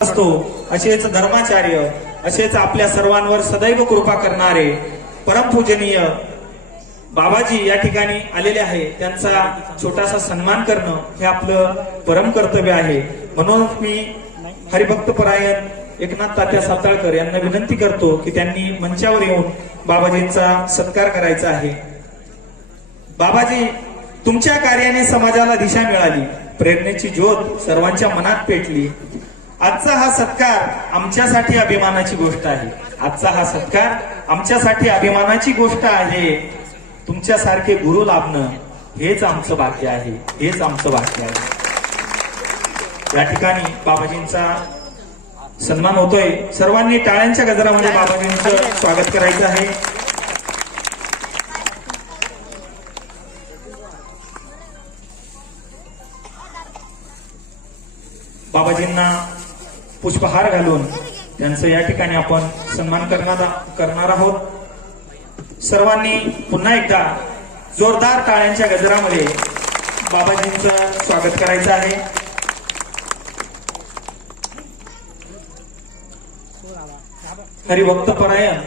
असतो असेच धर्माचार्य, असेच आपल्या सर्वांवर सदैव कृपा करणारे परमपूजनीय बाबाजी या ठिकाणी आलेले आहे. त्यांचा छोटासा सन्मान करणं हे आपलं परम कर्तव्य आहे. म्हणून मी हरिभक्त परायण एकनाथ तात्या साताळकर यांना विनंती करतो की त्यांनी मंचावर येऊन बाबाजींचा सत्कार करायचा आहे. बाबाजी, तुमच्या कार्याने समाजाला दिशा मिळाली, प्रेरणेची ज्योत सर्वांच्या मनात पेटली. आजचा हा सत्कार आमच्यासाठी अभिमानाची गोष्ट आहे. आजचा हा सत्कार आमच्यासाठी अभिमानाची गोष्ट आहे. तुमच्यासारखे गुरु लाभणं हेच आमचं भाग्य आहे, हेच आमचं भाग्य आहे. या ठिकाणी बाबाजींचा सन्मान होतोय. सर्वांनी टाळ्यांच्या गजरामध्ये बाबाजींचं स्वागत करायचं आहे. बाबाजींना पुष्पहार घालून त्यांचं या ठिकाणी आपण सन्मान करणार आहोत. सर्वांनी पुन्हा एकदा जोरदार टाळ्यांच्या गजरामध्ये बाबाजींचं स्वागत करायचं आहे. हरिभक्त परायण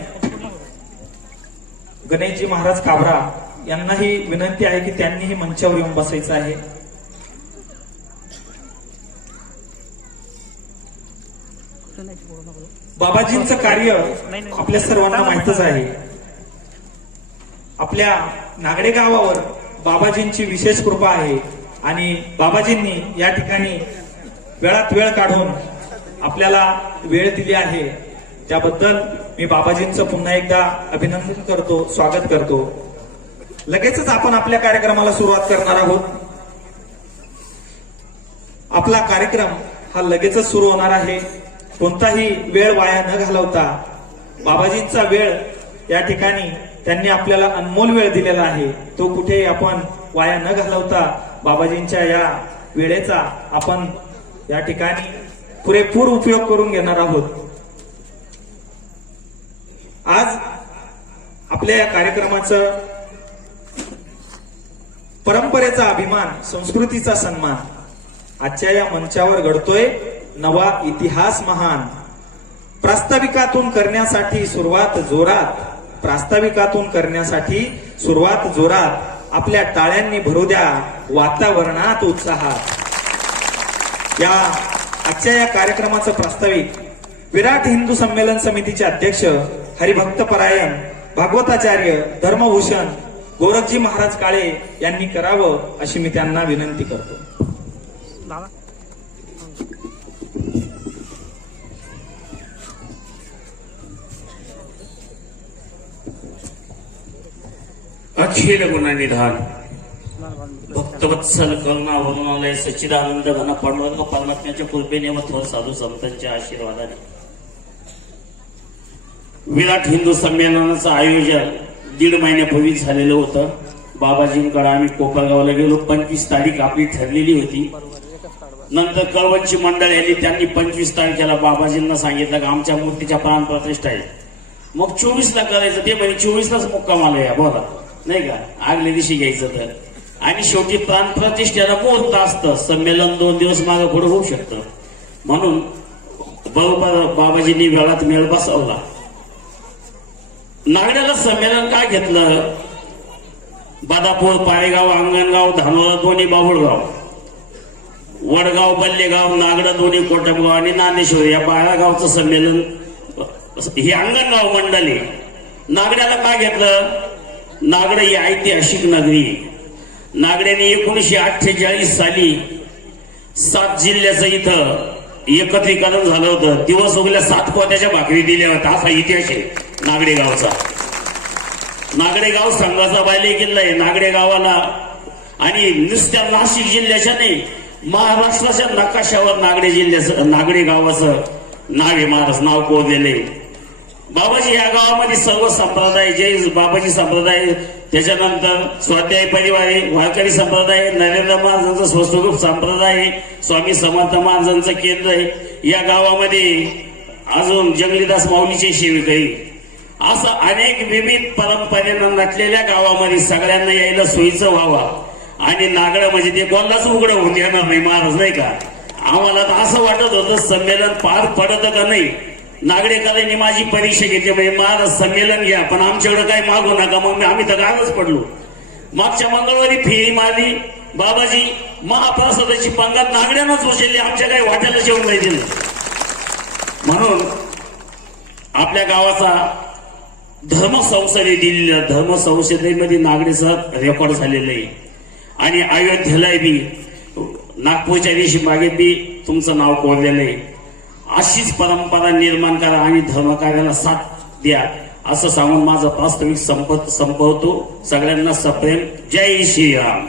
गणेशजी महाराज काबरा यांनाही विनंती आहे की त्यांनीही मंचावर येऊन बसायचं आहे. बाबाजींचं कार्य आपल्या सर्वांना माहितच आहे. आपल्या नागडे गावावर बाबाजींची विशेष कृपा आहे आणि बाबाजींनी या ठिकाणी वेळात वेळ काढून आपल्याला वेळ दिली आहे. त्याबद्दल मी बाबाजींचं पुन्हा एकदा अभिनंदन करतो, स्वागत करतो. लगेचच आपण आपल्या कार्यक्रमाला सुरुवात करणार आहोत. आपला कार्यक्रम हा लगेचच सुरू होणार आहे. कोणताही वेळ वाया न घालवता बाबाजींचा वेळ या ठिकाणी त्यांनी आपल्याला अनमोल वेळ दिलेला आहे. तो कुठे आपण वाया न घालवता बाबाजींच्या या वेळेचा आपण या ठिकाणी पुरेपूर उपयोग करून घेणार आहोत. आज आपल्या या कार्यक्रमाचं परंपरेचा अभिमान, संस्कृतीचा सन्मान, आजच्या या मंचावर घडतोय नवा इतिहास महान. प्रास्ताविकातून करण्यासाठी सुरुवात जोरात, प्रास्ताविकातून करण्यासाठी सुरुवात जोरात. आपल्या टाळ्यांनी भरू द्या वातावरणात उत्साहात. या आजच्या या कार्यक्रमाचं प्रास्ताविक विराट हिंदू संमेलन समितीचे अध्यक्ष हरिभक्त परायण भागवताचार्य धर्मभूषण गोरखजी महाराज काळे यांनी करावं अशी मी त्यांना विनंती करतो. अखिल गुणनिधान भक्तवत्सल करुणा वरुणालय सच्चिदानंद घन पांडुरंग परमात्म्याच्या कृपेने व थोर साधू संतांच्या आशीर्वादाने विराट हिंदू संमेलनाचं आयोजन 1.5 महिन्यापूर्वी झालेलं होतं. बाबाजींकडे आम्ही कोपरगावला गेलो. 25 तारीख आपली ठरलेली होती. नंतर कळवणची मंडळ यांनी त्यांनी 25 तारखेला बाबाजींना सांगितलं की आमच्या मूर्तीच्या प्राणप्रतिष्ठा आहे, मग 24ला करायचं. ते म्हणजे 24लाच मुक्कामाला या बोला, नाही का, आगल्या दिवशी घ्यायचं तर. आणि शेवटी प्राणप्रतिष्ठेला मुहूर्त असतं. संमेलन 2 दिवस मागे पुढे होऊ शकतं. म्हणून बरोबर बाबाजींनी वेळात मेळ बसवला. नागड्याला संमेलन काय घेतलं? बादापूर, पाळेगाव, अंगणगाव, धानोरा दोन्ही बाबुळगाव, वडगाव, बल्लेगाव, नागडा दोन्ही कोटमगाव आणि नांदेश्वर या 12 गावचं संमेलन ही अंगणगाव मंडळी. नागड्याला काय घेतलं? नागड ही ऐतिहासिक नगरी. नागड्याने 1948 साली 7 जिल्ह्याचं इथं एकत्रीकरण झालं होतं. दिवस उगल्या 7 पोत्याच्या भाकरी दिल्या होत्या. असा इतिहास आहे नागडे गावचा. नागडे गाव संघाचा बाले किल्ला आहे. नागडे गावाला आणि नुसत्या नाशिक जिल्ह्याच्या नाही, महाराष्ट्राच्या नकाशावर नागडे जिल्ह्याचं, नागडे गावाचं नाव आहे. महाराज नाव कोरलेले. बाबाजी या गावामध्ये सर्व संप्रदाय, जय बाबाजी संप्रदाय, त्याच्यानंतर स्वाध्याय परिवार आहे, वारकरी संप्रदाय, नरेंद्र महाराजांचा स्वस्वरूप संप्रदाय आहे, स्वामी समर्थ महाराजांचं केंद्र आहे. या गावामध्ये अजून जंगलीदास माऊलीचे सेवक आहे. असं अनेक विविध परंपरेनं नटलेल्या गावामध्ये सगळ्यांना यायला सोयीचं व्हावं. आणि नागड म्हणजे ते कोणालाच उघडं होऊन येणार नाही महाराज, नाही का. आम्हाला तर असं वाटत होतं संमेलन पार पडत का नाही. नागरिकांनी माझी परीक्षा घेतली म्हणजे माझं संमेलन घ्या पण आमच्याकडे काही मागू नका. मग आम्ही तर गावच पडलो. मागच्या मंगळवारी फेरी मारली बाबाजी महाप्रसादाची पंगत नागड्यानंच उचलली. आमच्या काही वाट्याला जेवण नाही दिलं. म्हणून आपल्या गावाचा धर्मसंसदे दिलेल्या धर्मसंसदेमध्ये नागडेचा रेकॉर्ड झालेलं आहे. आणि अयोध्येला बी नागपूरच्या दिवशी मागे बी तुमचं नाव कोरलेलं आहे. अशीच परंपरा निर्माण करा आणि धर्मकार्याला साथ द्या असं सांगून माझं प्रास्ताविक संपवतो. सगळ्यांना सप्रेम जय श्रीराम.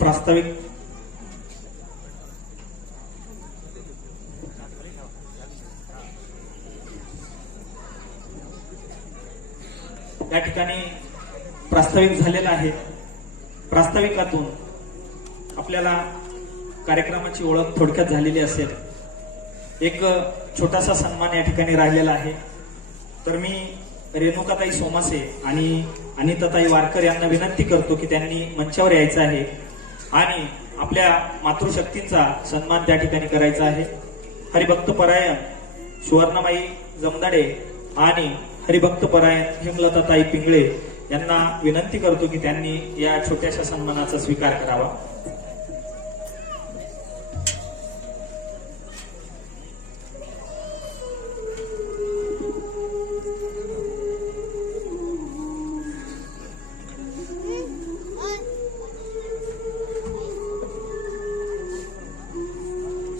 प्रास्ताविक या ठिकाणी प्रास्ताविक झालेला आहे. प्रास्ताविकातून आपल्याला कार्यक्रमाची ओळख थोडक्यात झालेली असेल. एक छोटासा सन्मान या ठिकाणी राहिलेला आहे. तर मी रेणुकाताई सोमासे आणि अनिताताई वारकर यांना विनंती करतो की त्यांनी मंचावर यायचं आहे आणि आपल्या मातृशक्तींचा सन्मान त्या ठिकाणी करायचा आहे. हरिभक्त परायण सुवर्णमाई जमदाडे आणि हरिभक्त परायण हेमलताताई पिंगळे यांना विनंती करतो की त्यांनी या छोट्याशा सन्मानाचा स्वीकार करावा.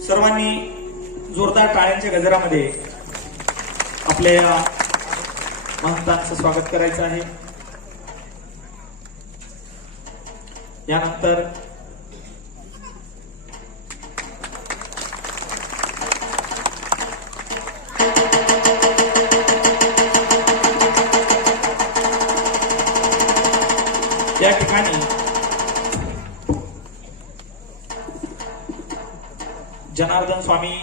सर्वांनी जोरदार टाळ्यांच्या गजरामध्ये आपल्या या महंतांचं स्वागत करायचं आहे. यानंतर या ठिकाणी जनार्दन स्वामी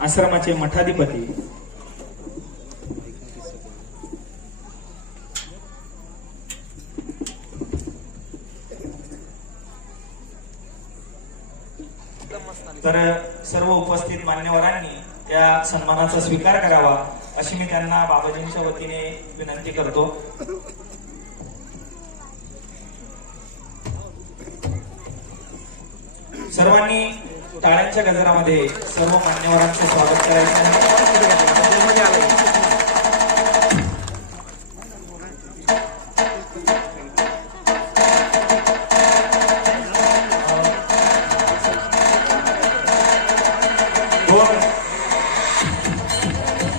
आश्रमाचे मठाधिपती तर सर्व उपस्थित मान्यवरांनी त्या सन्मानाचा स्वीकार करावा अशी मी त्यांना बाबाजींच्या वतीने विनंती करतो. सर्वांनी टाळ्यांच्या गजरामध्ये सर्व मान्यवरांचं स्वागत करायचं आहे.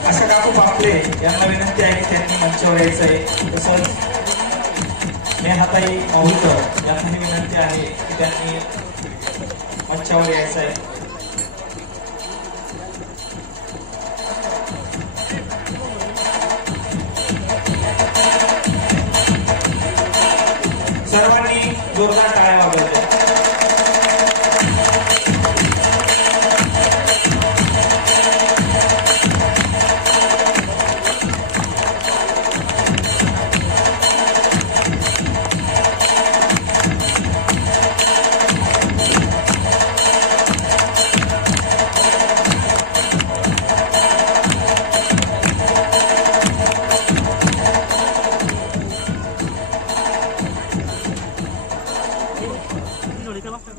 अशा काकू पापले यांना विनंती आहे की त्यांनी मंचावर यायचं आहे. तसंच नेहाताई माहुलकर यांनाही विनंती आहे की त्यांनी मंचावर यायचं आहे. सर्वांनी जोरदार टाळ्या वाजवल्या.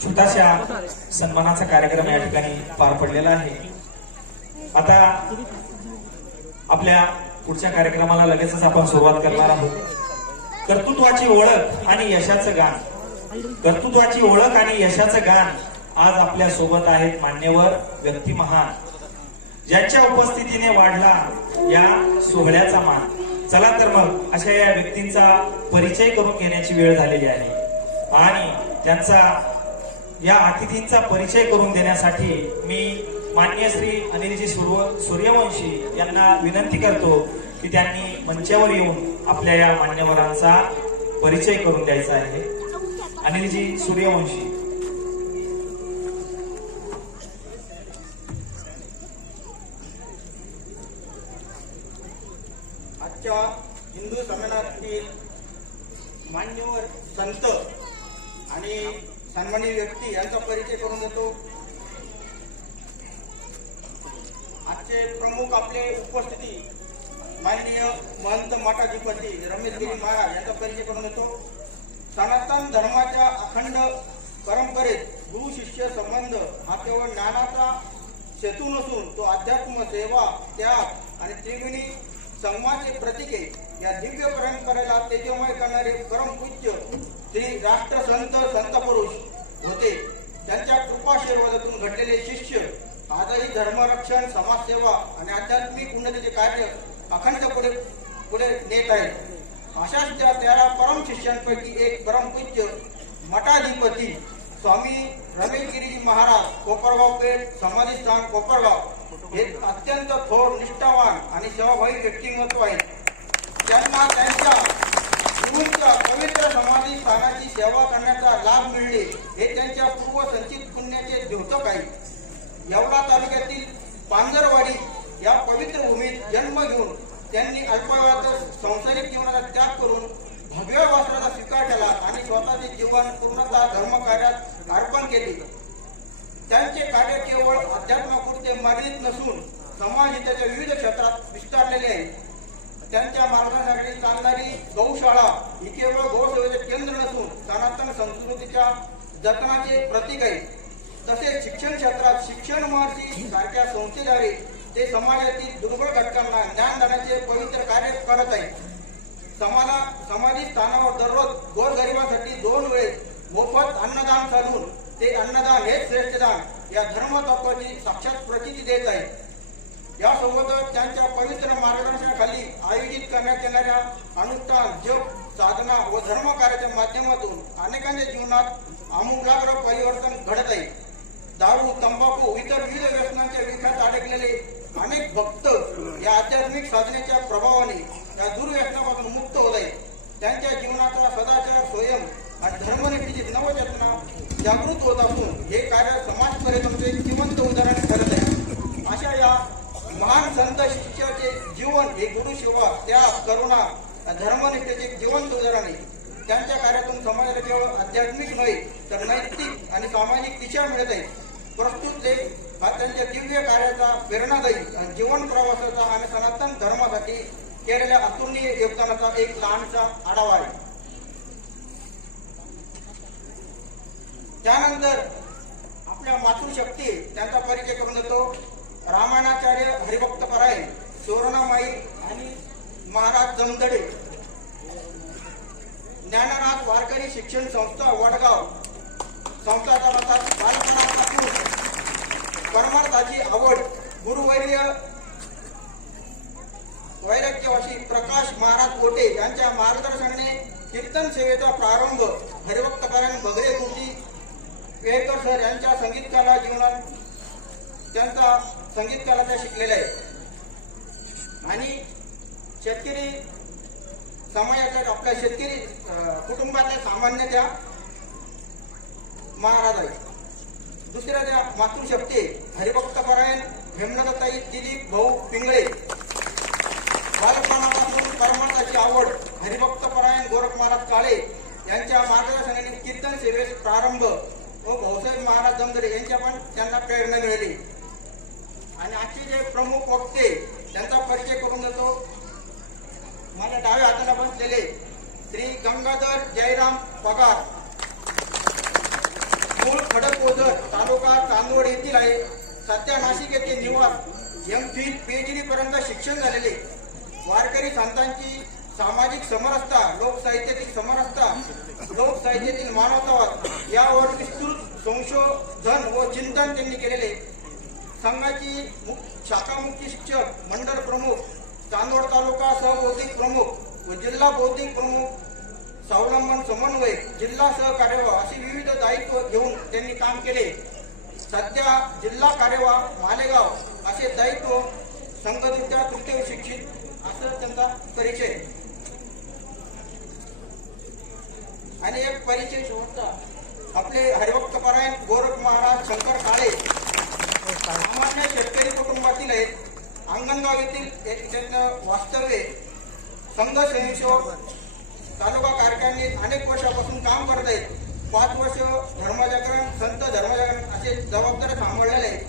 छोटाशा सन्मानाचा कार्यक्रम या ठिकाणी पार पडलेला आहे. आता आपल्या पुढच्या कार्यक्रमाला लगेचच आपण सुरुवात करणार आहोत. कर्तृत्वाची ओळख आणि यशाचं गाण. कर्तृत्वाची ओळख आणि यशाचं गाण आज आपल्या सोबत आहेत मान्यवर व्यक्ती महान, ज्यांच्या उपस्थितीने वाढला या सोहळ्याचा मान. चला तर मग अशा या व्यक्तींचा परिचय करून घेण्याची वेळ झालेली आहे आणि त्यांचा या अतिथींचा परिचय करून देण्यासाठी मी माननीय श्री अनिलजी सूर्यवंशी यांना विनंती करतो की त्यांनी मंचावर येऊन आपल्या या मान्यवरांचा परिचय करून द्यायचा आहे. अनिलजी सूर्यवंशी. आमच्या हिंदू समाजातील मान्यवर संत आणि सन्माननीय व्यक्ती यांचा परिचय करून देतो. आजचे प्रमुख आपले उपस्थिती माननीय महंत मठाधिपती रमेशगिरी महाराज यांचा परिचय करून देतो. सनातन धर्माच्या अखंड परंपरेत गुरु शिष्य संबंध हा केवळ ज्ञानाचा सेतू नसून तो अध्यात्म, सेवा, त्याग आणि त्रिवेणी संगमाचे प्रतीक आहे. या दिव्य परंपरेला तेजोमय करणारे परमपूज्य श्री राष्ट्रसंत संत पुरुष होते. त्यांच्या कृपाशीर्वादातून घडलेले शिष्य आजही धर्मरक्षण, समाजसेवा आणि आध्यात्मिक उन्नतीचे कार्य अखंड पुढे नेत आहेत. अशाच त्या 13 परम शिष्यांपैकी एक परमपूज्य मठाधिपती स्वामी रमेशगिरीजी महाराज, कोपरगाव पेठ, समाधीस्थान कोपरगाव हे अत्यंत थोर, निष्ठावान आणि सेवाभावी व्यक्तिमत्व आहेत. त्यांना त्यांच्या गुरूंच्या पवित्र समाधी स्थानाची सेवा करण्याचा लाभ मिळणे हे त्यांच्या पूर्वसंचित पुण्याचे द्योतक आहे. येवला तालुक्यातील पांजरवाडी या पवित्र भूमीत जन्म घेऊन त्यांनी अल्पवयातच सांसारिक जीवनाचा त्याग करून भगव्या वस्त्राचा स्वीकार केला आणि स्वतःचे जीवन पूर्णतः धर्मकार्यात अर्पण केले. त्यांचे कार्य केवळ अध्यात्मापुरते मर्यादित नसून समाजहिताच्या विविध क्षेत्रात विस्तारलेले आहे. त्यांच्या मार्गदर्शनाखाली चालणारी गौशाळा ही केवळ गौसेवेचे केंद्र नसून सनातन संस्कृतीच्या जतनाचे प्रतीक आहे. तसेच शिक्षण क्षेत्रात शिक्षण महर्षी सारख्या संस्थेद्वारे ते समाजातील दुर्बळ घटकांना ज्ञान देण्याचे पवित्र कार्य करत आहेत. समाधी स्थानावर दररोज गोरगरिबांसाठी 2 वेळेस मोफत अन्नदान चालून ते अन्नदान हेच श्रेष्ठ दान या धर्मतत्वाची साक्षात प्रचिती देत आहे. यासोबतच त्यांच्या पवित्र मार्गदर्शनाखाली आयोजित करण्यात येणाऱ्या अनुष्ठान, जप, साधना व धर्मकार्याच्या माध्यमातून अनेकांच्या जीवनात आमूलाग्र परिवर्तन घडत आहे. दारू, तंबाखू इतर विविध व्यसनांच्या विळख्यात अडकलेले अनेक भक्त या आध्यात्मिक साधनेच्या प्रभावाने या दुर्व्यसनापासून मुक्त होत आहेत. त्यांच्या जीवनाचा सदाचार, स्वयं आणि धर्मनिष्ठेची नवचेतना जागृत होत असून हे कार्य समाजपर्यंतचे जिवंत उदाहरण ठरत आहे. अशा या महान संत शिष्याचे जीवन हे गुरुसेवा, त्याग, करुणा, धर्मनिष्ठेचे जिवंत उदाहरण आहे. त्यांच्या कार्यातून समाजाला केवळ आध्यात्मिक नव्हे तर नैतिक आणि सामाजिक दिशा मिळत आहे. प्रस्तुत लेख हा त्यांच्या दिव्य कार्याचा, प्रेरणादायी आणि जीवन प्रवासाचा आणि सनातन धर्मासाठी केलेल्या अतुलनीय योगदानाचा एक लहानसा आढावा आहे. त्यानंतर आपल्या मातृशक्ती त्यांचा परिचय करून देतो. रामायणाचार्य, हरिभक्त परायण, सुवर्णामाई आणि महाराज जमदडे, ज्ञाननाथ वारकरी शिक्षण संस्था वडगाव, संस्था चालवतात. बालपणापासून परमार्थाची आवड, गुरुवर्य वैराग्यवासी प्रकाश महाराज कोटे यांच्या मार्गदर्शनाने कीर्तन सेवेचा प्रारंभ हरिभक्त परायण भगरे गुरुजी वेळकर सर यांच्या संगीतकला जीवनात त्यांचा संगीतकला त्या शिकलेल्या आहे. आणि शेतकरी समाजाच्या, आपल्या शेतकरी कुटुंबातल्या सामान्य त्या महाराज आहे. दुसऱ्या त्या मातृशक्ती हरिभक्त परायण हेमलताई दिलीप भाऊ पिंगळे, बालपणापासून परमार्थाची आवड, हरिभक्त परायण गोरख महाराज काळे यांच्या मार्गदर्शनाने कीर्तन सेवेस प्रारंभ व भाऊसाहेब महाराज जमदडे यांच्या पण त्यांना प्रेरणा मिळाली. आणि आजचे जे प्रमुख वक्ते त्यांचा परिचय करून देतो. माझ्या डाव्या हाताला बसलेले श्री गंगाधर जयराम पगार, मूळ खडकओझर, तालुका चांदवड येथील आहे. सध्या नाशिक येथे निवास. MPhil PhD पर्यंत शिक्षण झालेले. वारकरी संतांची सामाजिक समरसता, लोकसाहित्यातील समरसता, लोकसाहित्यातील मानवतावाद यावर विस्तृत संशोधन व चिंतन त्यांनी केलेले. संघाची शाखा मुख्य शिक्षक, मंडळ प्रमुख, चांदवड तालुका सहबौद्धिक प्रमुख व जिल्हा बौद्धिक प्रमुख, स्वावलंबन समन्वय, जिल्हा सहकार्यवाह अशी विविध दायित्व घेऊन त्यांनी काम केले. सध्या जिल्हा कार्यवाह मालेगाव असे दायित्व संघदृष्ट्या तृतीय शिक्षित असं त्यांचा परिचय. आणि एक परिचय शेवटचा, आपले हरिभक्त परायण गोरख महाराज शंकर काळे सामान्य शेतकरी कुटुंबातील आहेत. अंगणगाव येथील एक त्यांचं वास्तव्य. संघ स्वयंसेवक तालुका कारखान्यात अनेक वर्षापासून काम करत आहेत. 5 वर्ष धर्मजागरण, संत धर्मजागरण असे जबाबदारी सांभाळलेले आहेत.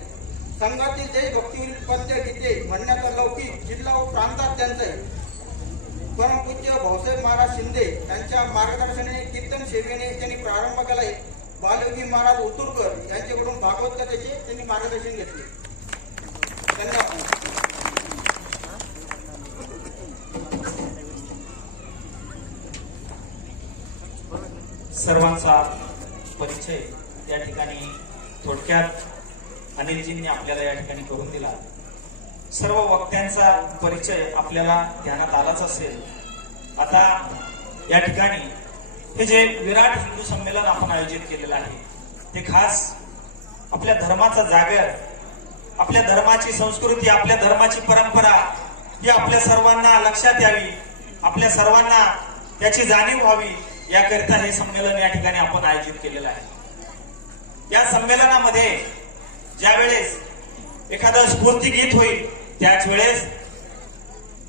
संघातील देशभक्तीवरील पद्य गीते म्हणण्याचा लौकिक जिल्हा व प्रांतात त्यांचं आहे. परमपूज्य भाऊसाहेब महाराज शिंदे यांच्या मार्गदर्शनाने कीर्तन सेवेने त्यांनी प्रारंभ केला आहे. बालयोगी महाराज उतुरकर यांच्याकडून भागवत कथेचे त्यांनी मार्गदर्शन घेतले. धन्यवाद. सर्वांचा परिचय या ठिकाणी थोडक्यात अनिलजींनी आपल्याला या ठिकाणी करून दिला. सर्व वक्त्यांचा परिचय आपल्याला ध्यानात आलाच असेल. आता या ठिकाणी हे जे विराट हिंदू संमेलन आपण आयोजित केलेलं आहे ते खास आपल्या धर्माचा जागर, आपल्या धर्माची संस्कृती, आपल्या धर्माची परंपरा ही आपल्या सर्वांना लक्षात यावी, आपल्या सर्वांना त्याची जाणीव व्हावी याकरिता हे संमेलन या ठिकाणी आपण आयोजित केलेलं आहे. या संमेलनामध्ये ज्या वेळेस एखादं स्फूर्ती गीत होईल त्याच वेळेस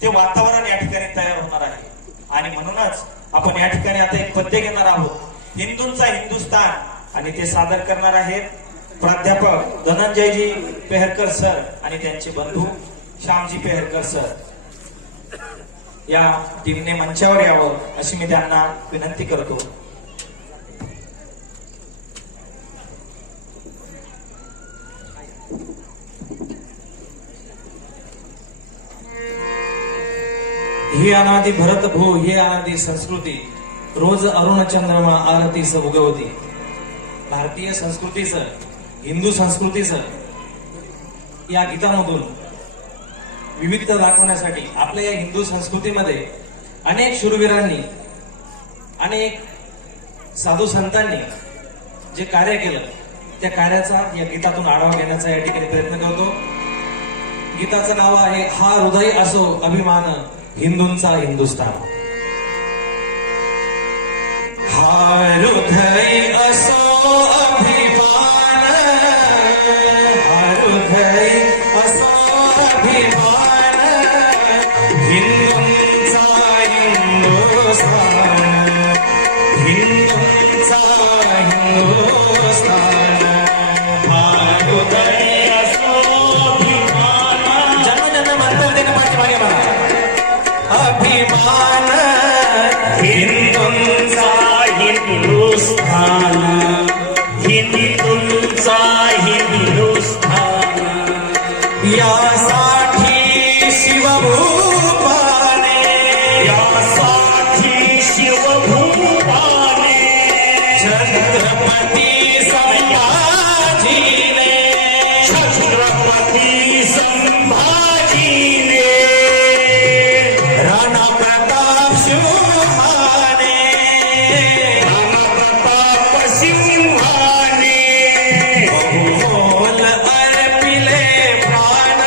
ते वातावरण या ठिकाणी तयार होणार आहे. आणि म्हणूनच आपण या ठिकाणी आता एक पद्य घेणार आहोत, हिंदूंचा हिंदुस्तान, आणि ते सादर करणार आहेत प्राध्यापक धनंजयजी पेहरकर सर आणि त्यांचे बंधू श्यामजी पेहरकर सर. या टीमने मंचावर यावं अशी मी त्यांना विनंती करतो. ही अनादि भरत भो, ही अनादि संस्कृती, रोज अरुण चंद्रमा आरतीस उगवती. भारतीय संस्कृतीचं, हिंदू संस्कृतीचं या गीतामधून विविधता दाखवण्यासाठी आपल्या या हिंदू संस्कृतीमध्ये अनेक शूरवीरांनी, अनेक साधू संतांनी जे कार्य केलं त्या कार्याचा या गीतातून आढावा घेण्याचा या ठिकाणी प्रयत्न करतो. गीताचं नाव आहे हा हृदय असो अभिमान, हिंदूंचा हिंदुस्तान. हा हृदय असो अभिमान, हा हृदय असो अभिमान, हिंदूंचा हिंदुस्तान, हिंदूंचा हिंदुस्तान. हा हृदय असो अभिमान, जन्म मंत्र देणं पाठीमागे मला. अभिमान हिंदूंचा हिंदुस्तान, हिंदूंचा हिंदुस्तान. यासाठी शिवभूपाने, यासाठी शिवभूपाने छत्रपती संभाजीने, छत्रपती संभाजीने राणा प्रताप सिंहाने, राणा प्रताप सिंहाने बहुमोल अर्पिले प्राण,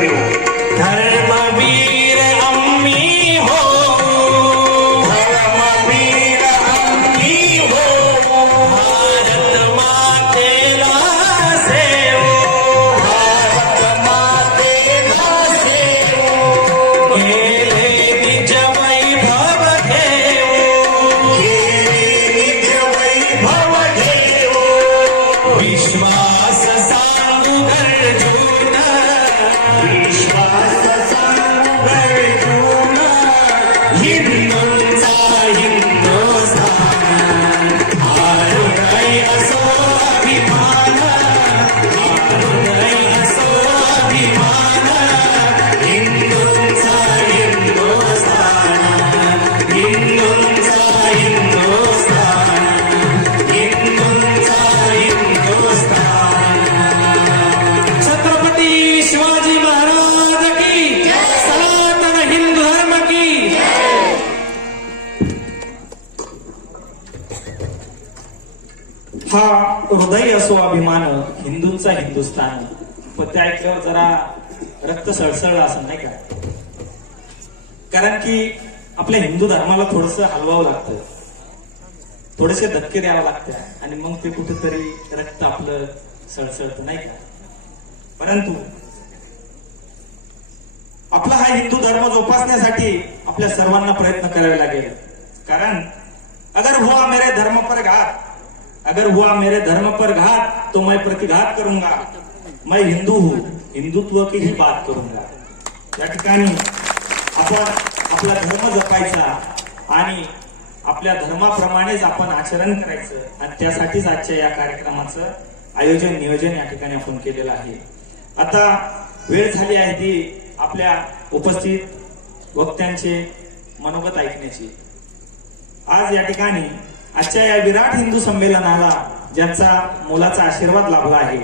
आम्ही हो. धर्मवीर आम्ही हो, धर्मवीर आम्ही हो. भारत मातेला सेवू, भारत मातेला सेवू. गेले निज वैभव घेऊ, निज वैभव घेऊ. विश्वास सांगू गर्जून, विश्वास सांगू गर्जून. हिंदूंचा हिंदुस्थान, हृदय असो अभिमान, हृदय असो अभिमान, हिंदूंचा हिंदुस्थान, हिंदूंचा हिंदुस्थान, हिंदूंचा हिंदुस्थान. छत्रपती शिवाजी महाराज की, सनातन हिंदू धर्म की. हा हृदय असो अभिमान, हिंदूंचा हिंदुस्थान. पण ते ऐकल्यावर जरा रक्त सळसळलं असं नाही का? कारण की आपल्या हिंदू धर्माला थोडस हलवावं लागतं, थोडेसे धक्के द्यावं लागतात आणि मग ते कुठेतरी रक्त आपलं सळसळतं नाही का? परंतु आपला हा हिंदू धर्म जोपासण्यासाठी आपल्या सर्वांना प्रयत्न करावे लागेल. कारण अगर हुआ मेरे धर्म पर घात, अगर हुआ मेरे धर्म पर घात तो मैं प्रतिघात करूंगा. मैं हिंदू हूं, हिंदुत्व की ही बात करूंगा. या ठिकाणी आपण आपला धर्म जपायचा आणि आपल्या धर्माप्रमाणेच आपण आचरण करायचं आणि त्यासाठीच आजच्या या कार्यक्रमाचं आयोजन नियोजन या ठिकाणी आपण केलेलं आहे. आता वेळ झाली आहे ती आपल्या उपस्थित वक्त्यांचे मनोगत ऐकण्याची. आज या ठिकाणी आजच्या या विराट हिंदू संमेलनाला ज्यांचा मोलाचा आशीर्वाद लाभला आहे,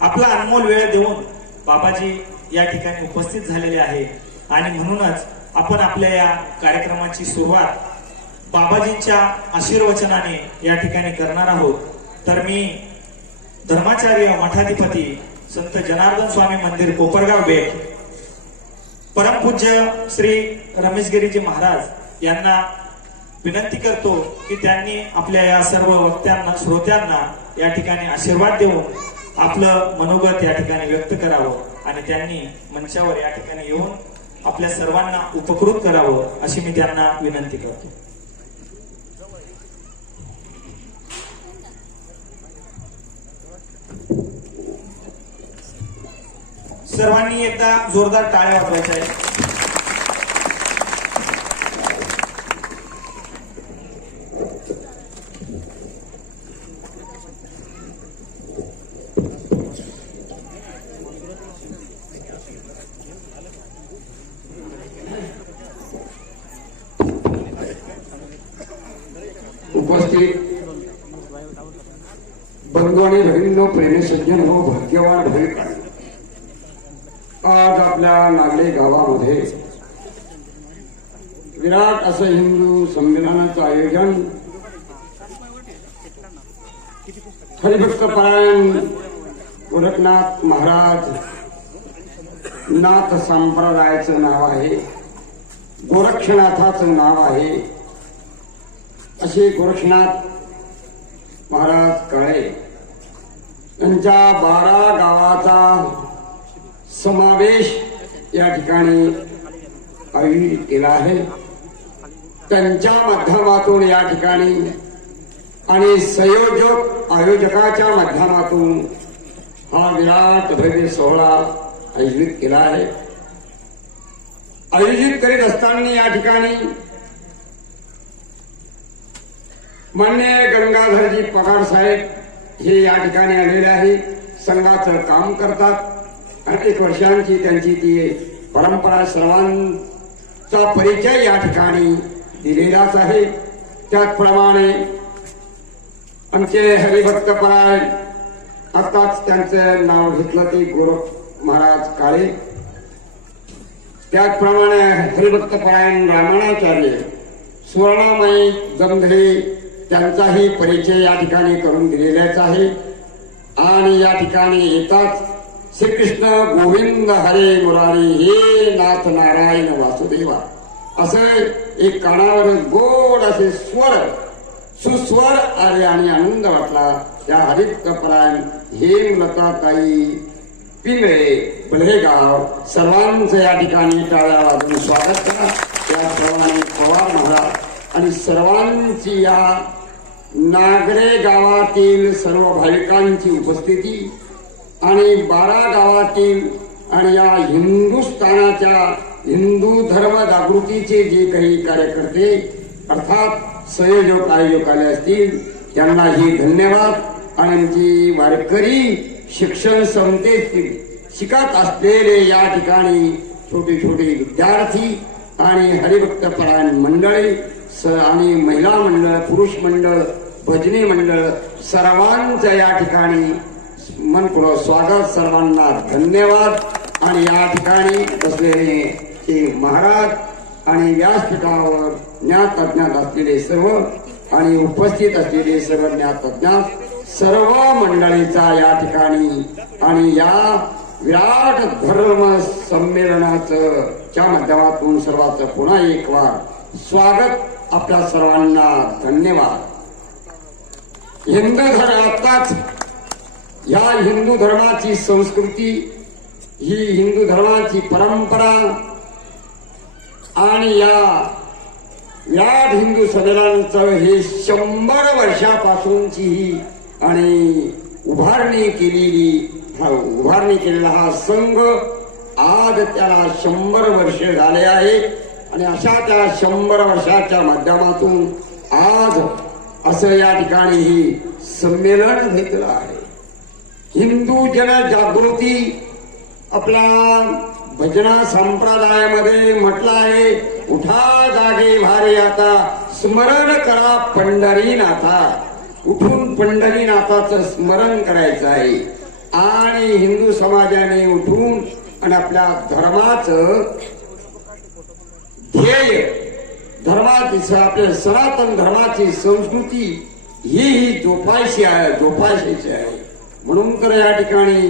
आपला अनमोल वेळ देऊन बाबाजी या ठिकाणी उपस्थित झालेले आहे आणि म्हणूनच आपण आपल्या या कार्यक्रमाची सुरुवात बाबाजींच्या आशीर्वचनाने या ठिकाणी करणार आहोत. तर मी धर्माचार्य मठाधिपती संत जनार्दन स्वामी मंदिर कोपरगाव बेट, परमपूज्य श्री रमेशगिरीजी महाराज यांना विनंती करतो की त्यांनी आपल्या या सर्व वक्त्यांना श्रोत्यांना या ठिकाणी आशीर्वाद देऊन आपलं मनोगत या ठिकाणी व्यक्त करावं आणि त्यांनी मंचावर या ठिकाणी येऊन आपल्या सर्वांना उपकृत करावं अशी मी त्यांना विनंती करतो. सर्वांनी एकदा जोरदार टाळ्या वाजवायच्या आहेत. उपस्थित बंधू आणि भगिनींनो, प्रेमी सज्जन हो, भाग्यवान भाविक, आज आपल्या नागले गावामध्ये विराट असं हिंदू संमेलनाचं आयोजन हरिभक्तपरायण गोरखनाथ महाराज नाथ संप्रदायाचं नाव आहे, गोरक्षनाथाचं नाव आहे. असे गोरक्षनाथ महाराज काळे यांच्या 12 गावाचा समावेश या ठिकाणी आयोजित केला आहे. त्यांच्या माध्यमातून या ठिकाणी आणि आयोजकाच्या माध्यमातून हा विराट भव्य सोहळा आयोजित केला आहे. आयोजित करीत असताना या ठिकाणी मान्य गंगाधरजी पगार साहेब हे या ठिकाणी आलेले आहे. संघाचं काम करतात. अनेक वर्षांची त्यांची ती परंपरा, सर्वांचा परिचय या ठिकाणी दिलेलाच आहे. त्याचप्रमाणे आमचे हरिभक्तपरायण, आताच त्यांचं नाव घेतलं ते गोरख महाराज काळे, त्याचप्रमाणे हरिभक्तपरायण रामाणाचार्य, सुवर्णामाई गंधळे, त्यांचाही परिचय या ठिकाणी करून दिलेलाच आहे. आणि या ठिकाणी येताच श्रीकृष्ण गोविंद हरे मुरारी हे नाथ नारायण वासुदेवा असं एक कानावर गोड असे स्वर सुस्वर आले आणि आनंद वाटला. त्या हरितपरायण हेमलताताई पिंगळे बल्हेगाव सर्वांचं या ठिकाणी टाळ्या वाजून स्वागत करा. त्याचप्रमाणे पवार महाराज आणि सर्वांची या नागरे गावातील सर्व भाविकांची उपस्थिती आणि 12 गावातील आणि या हिंदुस्थानाच्या हिंदू धर्म जागृतीचे जे काही कार्यकर्ते अर्थात संयोजक आयोजक आले असतील त्यांनाही धन्यवाद. आणि आमची वारकरी शिक्षण संस्थेतील शिकत असलेले या ठिकाणी छोटे छोटे विद्यार्थी आणि हरिभक्तपरायण मंडळी आणि महिला मंडळ पुरुष मंडळ भजनी मंडळ सर्वांचं या ठिकाणी मनपूर्वक स्वागत. सर्वांना धन्यवाद. आणि या ठिकाणी बसलेले हे महाराज आणि व्यासपीठावर ज्ञात अज्ञात असलेले सर्व आणि उपस्थित असलेले सर्व ज्ञात अज्ञात सर्व मंडळीचा या ठिकाणी आणि या विराट धर्म संमेलनाचं च्या माध्यमातून सर्वांचं पुन्हा एक वार स्वागत. आपल्या सर्वांना धन्यवाद. हिंदू धर्म आताच या हिंदू धर्माची संस्कृती ही हिंदू धर्माची परंपरा आणि या विराट हिंदू संमेलनाचं हे 100 वर्षापासूनची ही आणि उभारणी केलेला हा संघ आज त्याला 100 वर्ष झाले आहे. आणि अशा त्या 100 वर्षाच्या माध्यमातून आज असं या ठिकाणी ही संमेलन घेतलं आहे. हिंदू जनजागृती आपला भजना संप्रदायामध्ये म्हटलं आहे, उठा जागे भारे आता स्मरण करा पंढरीनाथा. उठून पंढरीनाथाचं स्मरण करायचं आहे. आणि हिंदू समाजाने उठून आणि आपल्या धर्माचं ध्येय धर्माची आपल्या सनातन धर्माची संस्कृती ही जोपासायची आहे. म्हणून तर या ठिकाणी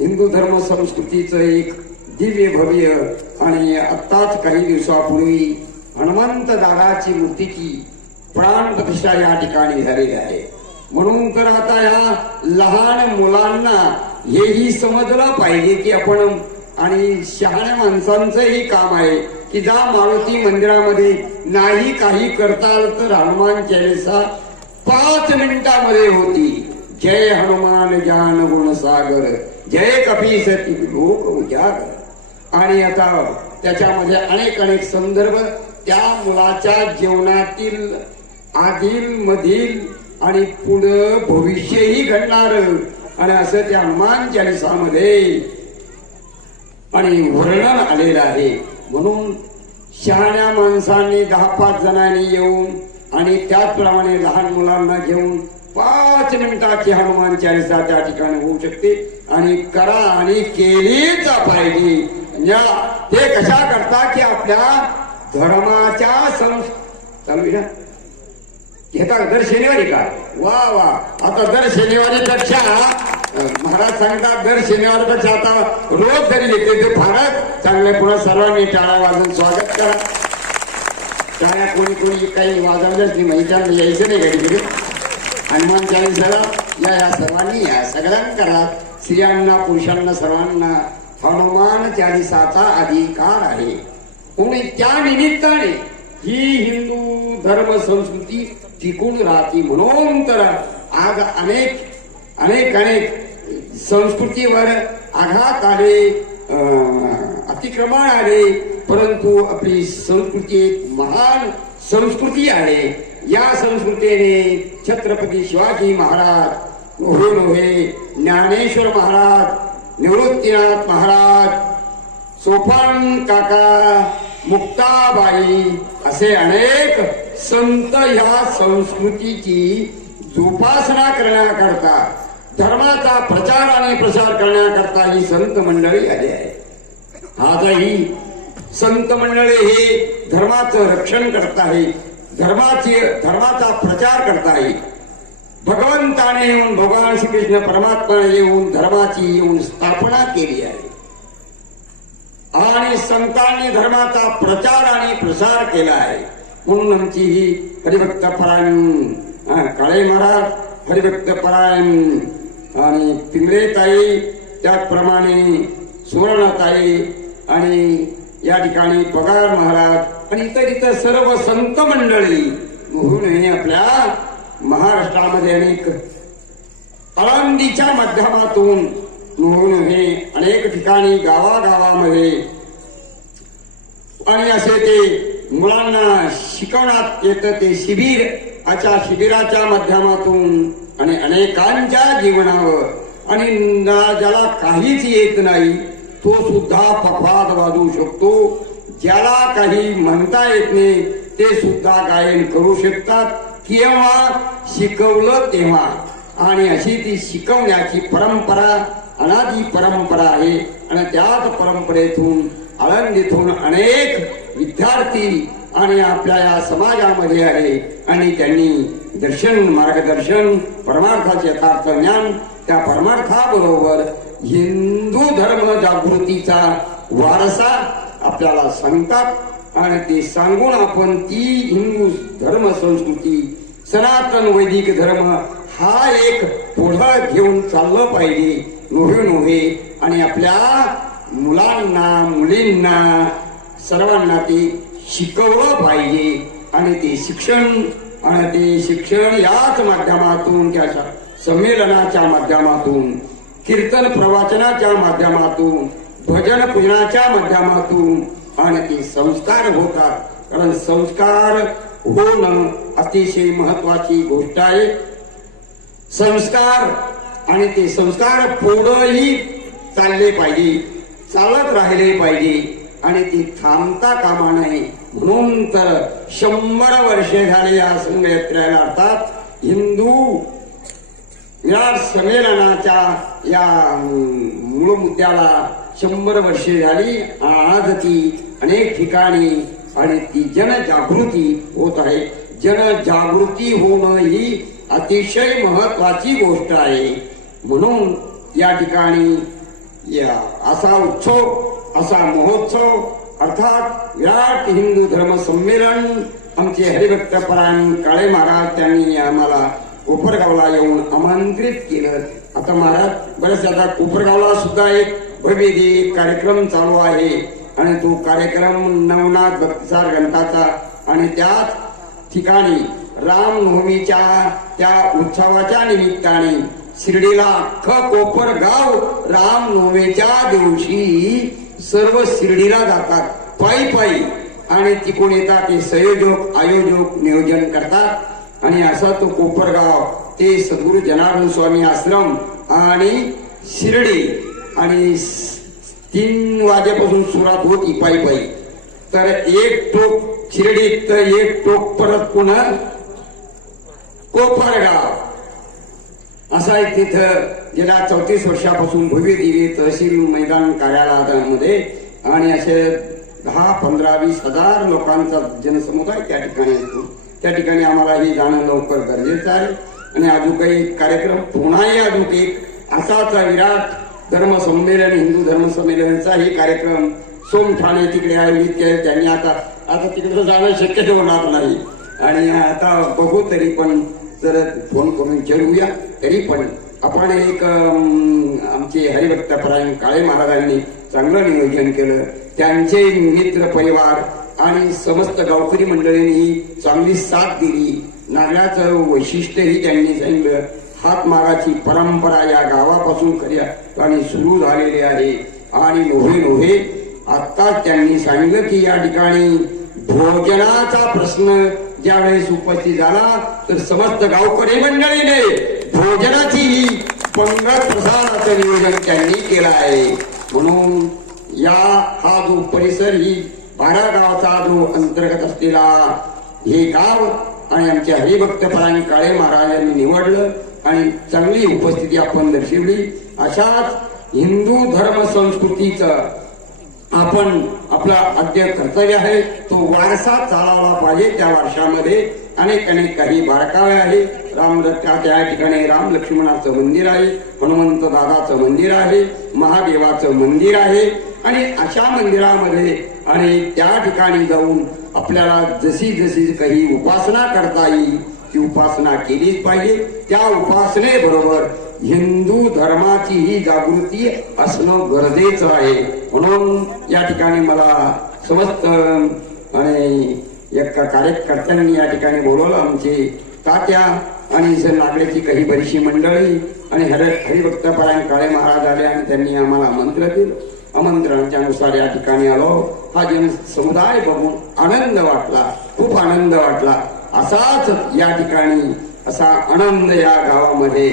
हिंदू धर्म संस्कृतीचं एक दिव्य भव्य आणि आत्ताच काही दिवसापूर्वी हनुमंत दादाची मूर्तीची प्राण प्रतिष्ठा या ठिकाणी झालेली आहे. म्हणून तर आता या लहान मुलांना हेही समजलं पाहिजे की आपण आणि शहाण्या माणसांचंही काम आहे की जा मारुती मंदिरामध्ये नाही काही करता आलं तर हनुमान चालीसा 5 मिनिटामध्ये होती. जय हनुमान ज्ञान गुण सागर जय कपीसती लोक उजागर. आणि आता त्याच्यामध्ये अनेक संदर्भ त्या मुलाच्या जीवनातील आधील मधील आणि पुढं भविष्यही घडणार आणि असं त्या हनुमान चालीसामध्ये आणि वर्णन आलेलं आहे. म्हणून शहाण्या माणसांनी 10-5 जणांनी येऊन आणि त्याचप्रमाणे लहान मुलांना घेऊन 5 मिनिटाची हनुमान चालीसा त्या ठिकाणी होऊ शकते आणि करा आणि केलीच पाहिजे. ते कशा करता की आपल्या धर्माच्या चालू ना घेता दर शनिवारी का वा वा. आता दर शनिवारी पेक्षा महाराज सांगतात दर शनिवारी पेक्षा आता रोज जरी येते ते फारच चांगले. पुन्हा सर्वांनी टाळ्या वाजून स्वागत करा. टाळ्या कोणी काही वाजवल्याच नाही माहिती यायचं नाही घडी हनुमान चालीसाला या सर्वांनी या सगळ्यांना स्त्रियांना पुरुषांना सर्वांना हनुमान चालीसाचा अधिकार आहे. म्हणून त्या निमित्ताने ही हिंदू धर्म संस्कृती टिकून राहते. म्हणून तर आज अनेक संस्कृतीवर आघात आले अतिक्रमण आले परंतु आपली संस्कृती एक महान संस्कृती आहे. या संस्कृतीने छत्रपती शिवाजी महाराज लोहे ज्ञानेश्वर महाराज निवृत्तीनाथ महाराज सोपान काका मुक्ताबाई असे अनेक संत या संस्कृतीची जोपासना करण्याकरता धर्माचा प्रचार आणि प्रसार करण्याकरता ही संत मंडळी आली आहे. आजही संत मंडळी हे धर्माचं रक्षण करत आहे. धर्माचा प्रचार करत आहे. भगवंताने येऊन भगवान श्रीकृष्ण परमात्माने येऊन धर्माची येऊन स्थापना केली आहे आणि संतांनी धर्माचा प्रचार आणि प्रसार केला आहे. म्हणून आमची ही हरिभक्त परायण काळे महाराज, हरिभक्त परायण आणि पिंगळेताई, त्याचप्रमाणे सुवर्णताई आणि या ठिकाणी पगार महाराज आणि इतर सर्व संत मंडळी म्हणून आपल्या महाराष्ट्रामध्ये अनेक आळंदीच्या माध्यमातून म्हणून हे अनेक ठिकाणी गावागावामध्ये आणि असे ते मुलांना शिकवण्यात येतं ते शिबिर, अशा शिबिराच्या माध्यमातून आणि अनेकांच्या जीवनावर आणि ज्याला काहीच येत नाही तो सुद्धा पखवाद वाजवू शकतो, ज्याला काही म्हणता येत नाही ते सुद्धा गायन करू शकतात केव्हा शिकवलं तेव्हा. आणि अशी ती शिकवण्याची परंपरा अनादी परंपरा आहे आणि त्याच परंपरेतून आळंदीतून अनेक विद्यार्थी आणि आपल्या या समाजामध्ये आले आणि त्यांनी दर्शन मार्गदर्शन परमार्थाचे यथार्थ ज्ञान, त्या परमार्थाबरोबर हिंदू धर्म जागृतीचा वारसा आपल्याला सांगतात आणि ते सांगून आपण ती हिंदू धर्म संस्कृती सनातन वैदिक धर्म हा एक पुढं घेऊन चाललं पाहिजे नव्हे आणि आपल्या मुलांना मुलींना सर्वांना ते शिकवलं पाहिजे आणि ते शिक्षण याच माध्यमातून त्या संमेलनाच्या माध्यमातून कीर्तन प्रवचनाच्या माध्यमातून भजन पूजनाच्या माध्यमातून आणि ते संस्कार होतात. कारण संस्कार होणं अतिशय महत्वाची गोष्ट आहे. संस्कार आणि ते संस्कार पुढेही चालले पाहिजे, चालत राहिले पाहिजे आणि ती थांबता कामा नये. म्हणून तर 100 वर्षे झाले या संघयात्रेला अर्थात हिंदू विराट संमेलनाच्या या मूळ मुद्द्याला 100 वर्षे झाली. आज ती अनेक ठिकाणी आणि ती जनजागृती होत आहे. जनजागृती होणं ही अतिशय महत्वाची गोष्ट आहे. म्हणून या ठिकाणी असा उत्सव, असा महोत्सव अर्थात विराट हिंदू धर्म संमेलन आमचे हरिभक्त परायण काळे महाराज त्यांनी आम्हाला कोपरगावला येऊन आमंत्रित केलं. आता महाराज बरेच आता कोपरगावला सुद्धा एक भव्य कार्यक्रम चालू आहे आणि तो कार्यक्रम नवनाथ भक्तिसार ग्रंथाचा आणि त्याच ठिकाणी रामनवमीच्या त्या उत्सवाच्या निमित्ताने शिर्डीला अख्खं कोपरगाव रामनवमीच्या दिवशी सर्व शिर्डीला जातात पायी आणि तिकडून येतात ते संयोजक आयोजक नियोजन करतात आणि असा तो कोपरगाव ते सद्गुरू जनार्दन स्वामी आश्रम आणि शिर्डी आणि 3 वाजेपासून सुरुवात होती पायी. तर एक टोक शिर्डीत तर एक टोक परत पुन्हा कोपरगाव असा एक तिथं गेल्या 34 वर्षापासून भव्य दिव्य तहसील मैदान कार्यालयामध्ये आणि असे 10, 15, 20 हजार लोकांचा जनसमुदाय त्या ठिकाणी येतो. त्या ठिकाणी आम्हाला हे जाणं लवकर गरजेचं आहे आणि अजून काही कार्यक्रम पुन्हाही अजून एक असाच विराट धर्म संमेलन हिंदू धर्म संमेलनाचाही कार्यक्रम सोमठाणे तिकडे आयोजित केले. त्यांनी आता तिकडे जाणं शक्य होणार नाही आणि आता बघू तरी पण जर फोन करून विचारूया तरी पण आपण एक आमचे हरिभक्त परायण काळे महाराजांनी चांगलं नियोजन केलं. त्यांचे मित्र परिवार आणि समस्त गावकरी मंडळींनी चांगली साथ दिली. नारळाचं वैशिष्ट्यही त्यांनी सांगितलं. हातमागाची परंपरा या गावापासून खऱ्या आणि सुरू झालेली आहे आणि नोहे आत्ताच त्यांनी सांगितलं की या ठिकाणी भोजनाचा प्रश्न ज्यावेळेस उपस्थित झाला तर समस्त गावकरी मंडळीने भोजनाची पंगत प्रसादाचं नियोजन त्यांनी केलं आहे. म्हणून हा जो परिसर ही 12 गावाचा जो अंतर्गत असलेला हे गाव आणि आमच्या हरिभक्त परायण काळे महाराजांनी निवडलं आणि चांगली उपस्थिती आपण दर्शवली. अशाच हिंदू धर्म संस्कृतीचं आपण आपला आद्य कर्तव्य आहे तो वारसा चालवला पाहिजे. त्या वारशामध्ये अनेक अनेक काही बारकावे आहे. त्या ठिकाणी राम लक्ष्मणाचं मंदिर आहे, हनुमंत दादाचं मंदिर आहे, महादेवाचं मंदिर आहे. आणि अशा मंदिरामध्ये आणि त्या ठिकाणी जाऊन आपल्याला जशी जशी काही उपासना करता येईल ती उपासना केलीच पाहिजे. त्या उपासनेबरोबर हिंदू धर्माची ही जागृती असणं गरजेचं आहे. म्हणून या ठिकाणी मला समस्त आणि एका कार्यकर्त्यांनी या ठिकाणी बोलवलं. आमचे तात्या आणि नागड्याची काही बरीचशी मंडळी आणि हरिभक्तपरायण काळे महाराज आले आणि त्यांनी आम्हाला आमंत्रण दिलं. आमंत्रणाच्या नुसार या ठिकाणी आलो. हा जन समुदाय बघून आनंद वाटला, खूप आनंद वाटला. असाच या ठिकाणी असा आनंद या गावामध्ये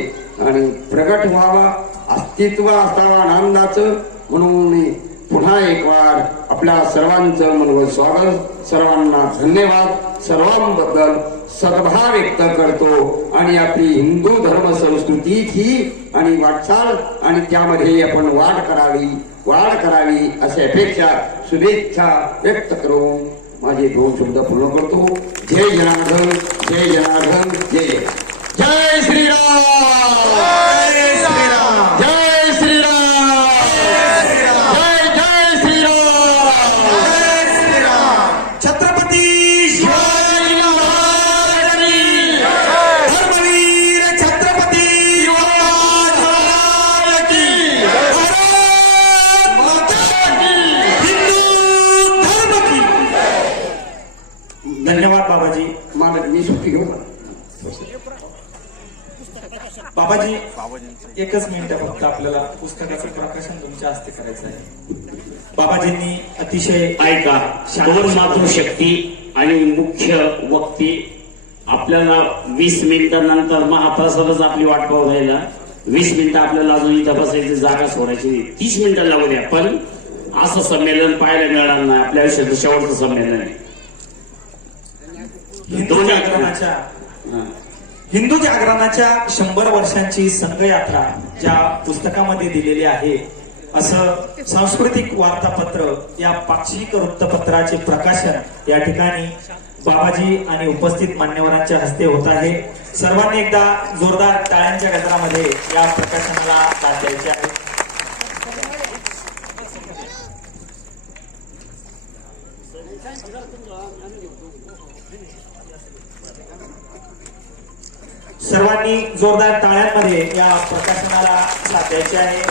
आणि प्रगट व्हावा, अस्तित्व असावं आनंदाचं. म्हणून पुन्हा एक वार आपल्या सर्वांचं मनोगत स्वागत, सर्वांना धन्यवाद, सर्वांबद्दल सद्भाव व्यक्त करतो. आणि आपली हिंदू धर्म संस्कृतीची आणि वाटचाल आणि त्यामध्ये आपण वाढ करावी अशी अपेक्षा, शुभेच्छा व्यक्त करून माझे 2 शब्द पूर्ण करतो. जय जनार्दन, जय जनार्दन, जय जय श्रीराम, जय श्रीराम, जय श्रीराम, जय जय श्रीराम. छत्रपती शिवाजी महाराज की धर्मवीर छत्रपती शिवाजी महाराज की भारत माता की, हिंदू धर्म की. धन्यवाद बाबाजी. मला मी सुट्टी घेऊ. बाबाजी एकच मिनिट फक्त, आपल्याला पुस्तकाचं प्रकाशन तुमच्या हस्ते करायचं आहे. बाबाजींनी अतिशय ऐका, दोन मातृशक्ती आणि मुख्य वक्ती आपल्याला 20 मिनिटांनंतर महाप्रसादच आपली वाट पाहू राहिला. 20 मिनिटं आपल्याला अजून इथं बसायची जागा सोडायची नाही. 30 मिनिटं लागू द्या, पण असं संमेलन पाहायला मिळणार नाही. आपल्या आयुष्याचं शेवटचं संमेलन आहे. हिंदू जागरणाच्या 100 वर्षांची संघयात्रा ज्या पुस्तकामध्ये दिलेली आहे, असं सांस्कृतिक वार्तापत्र या पाक्षिक वृत्तपत्राचे प्रकाशन या ठिकाणी बाबाजी आणि उपस्थित मान्यवरांच्या हस्ते होत आहे. सर्वांनी एकदा जोरदार टाळ्यांच्या गजरामध्ये या प्रकाशनाला दाद द्यायची आहे. सर्वांनी जोरदार टाळ्यांमध्ये या प्रकाशनाला साथ द्यायची आहे.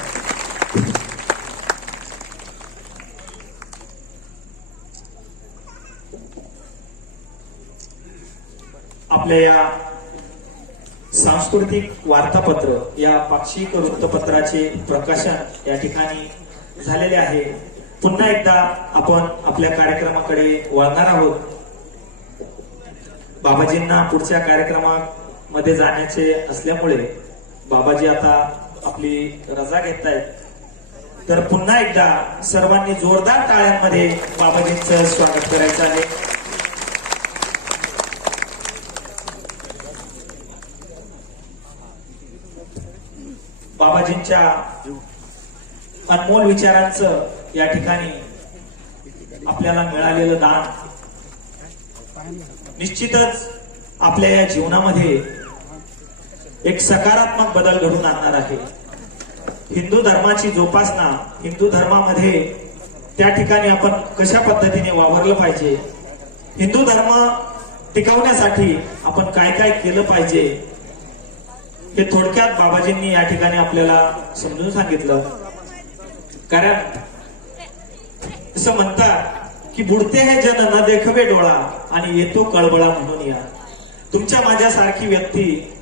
आपल्या या सांस्कृतिक वार्तापत्र या पाक्षिक वृत्तपत्राचे प्रकाशन या ठिकाणी झालेले आहे. पुन्हा एकदा आपण आपल्या कार्यक्रमाकडे वळणार आहोत. बाबाजींना पुढच्या कार्यक्रमामध्ये जाण्याचे असल्यामुळे बाबाजी आता आपली रजा घेत आहेत. तर पुन्हा एकदा सर्वांनी जोरदार टाळ्यांमध्ये बाबाजींचं स्वागत करायचं आहे. बाबाजींच्या अनमोल विचारांचं या ठिकाणी आपल्याला मिळालेलं दान निश्चितच आपल्या या जीवनामध्ये एक सकारात्मक बदल घडून आणणार आहे. हिंदू धर्माची जोपासना, हिंदू धर्मामध्ये त्या ठिकाणी आपण कशा पद्धतीने वावरलं पाहिजे, हिंदू धर्म टिकवण्यासाठी आपण काय काय केलं पाहिजे, हे थोडक्यात बाबाजींनी या ठिकाणी आपल्याला समजून सांगितलं. कारण असं म्हणतात की बुडते हे जन न देखवे डोळा आणि येतो कळबळा म्हणून या. तुमच्या माझ्यासारखी व्यक्ती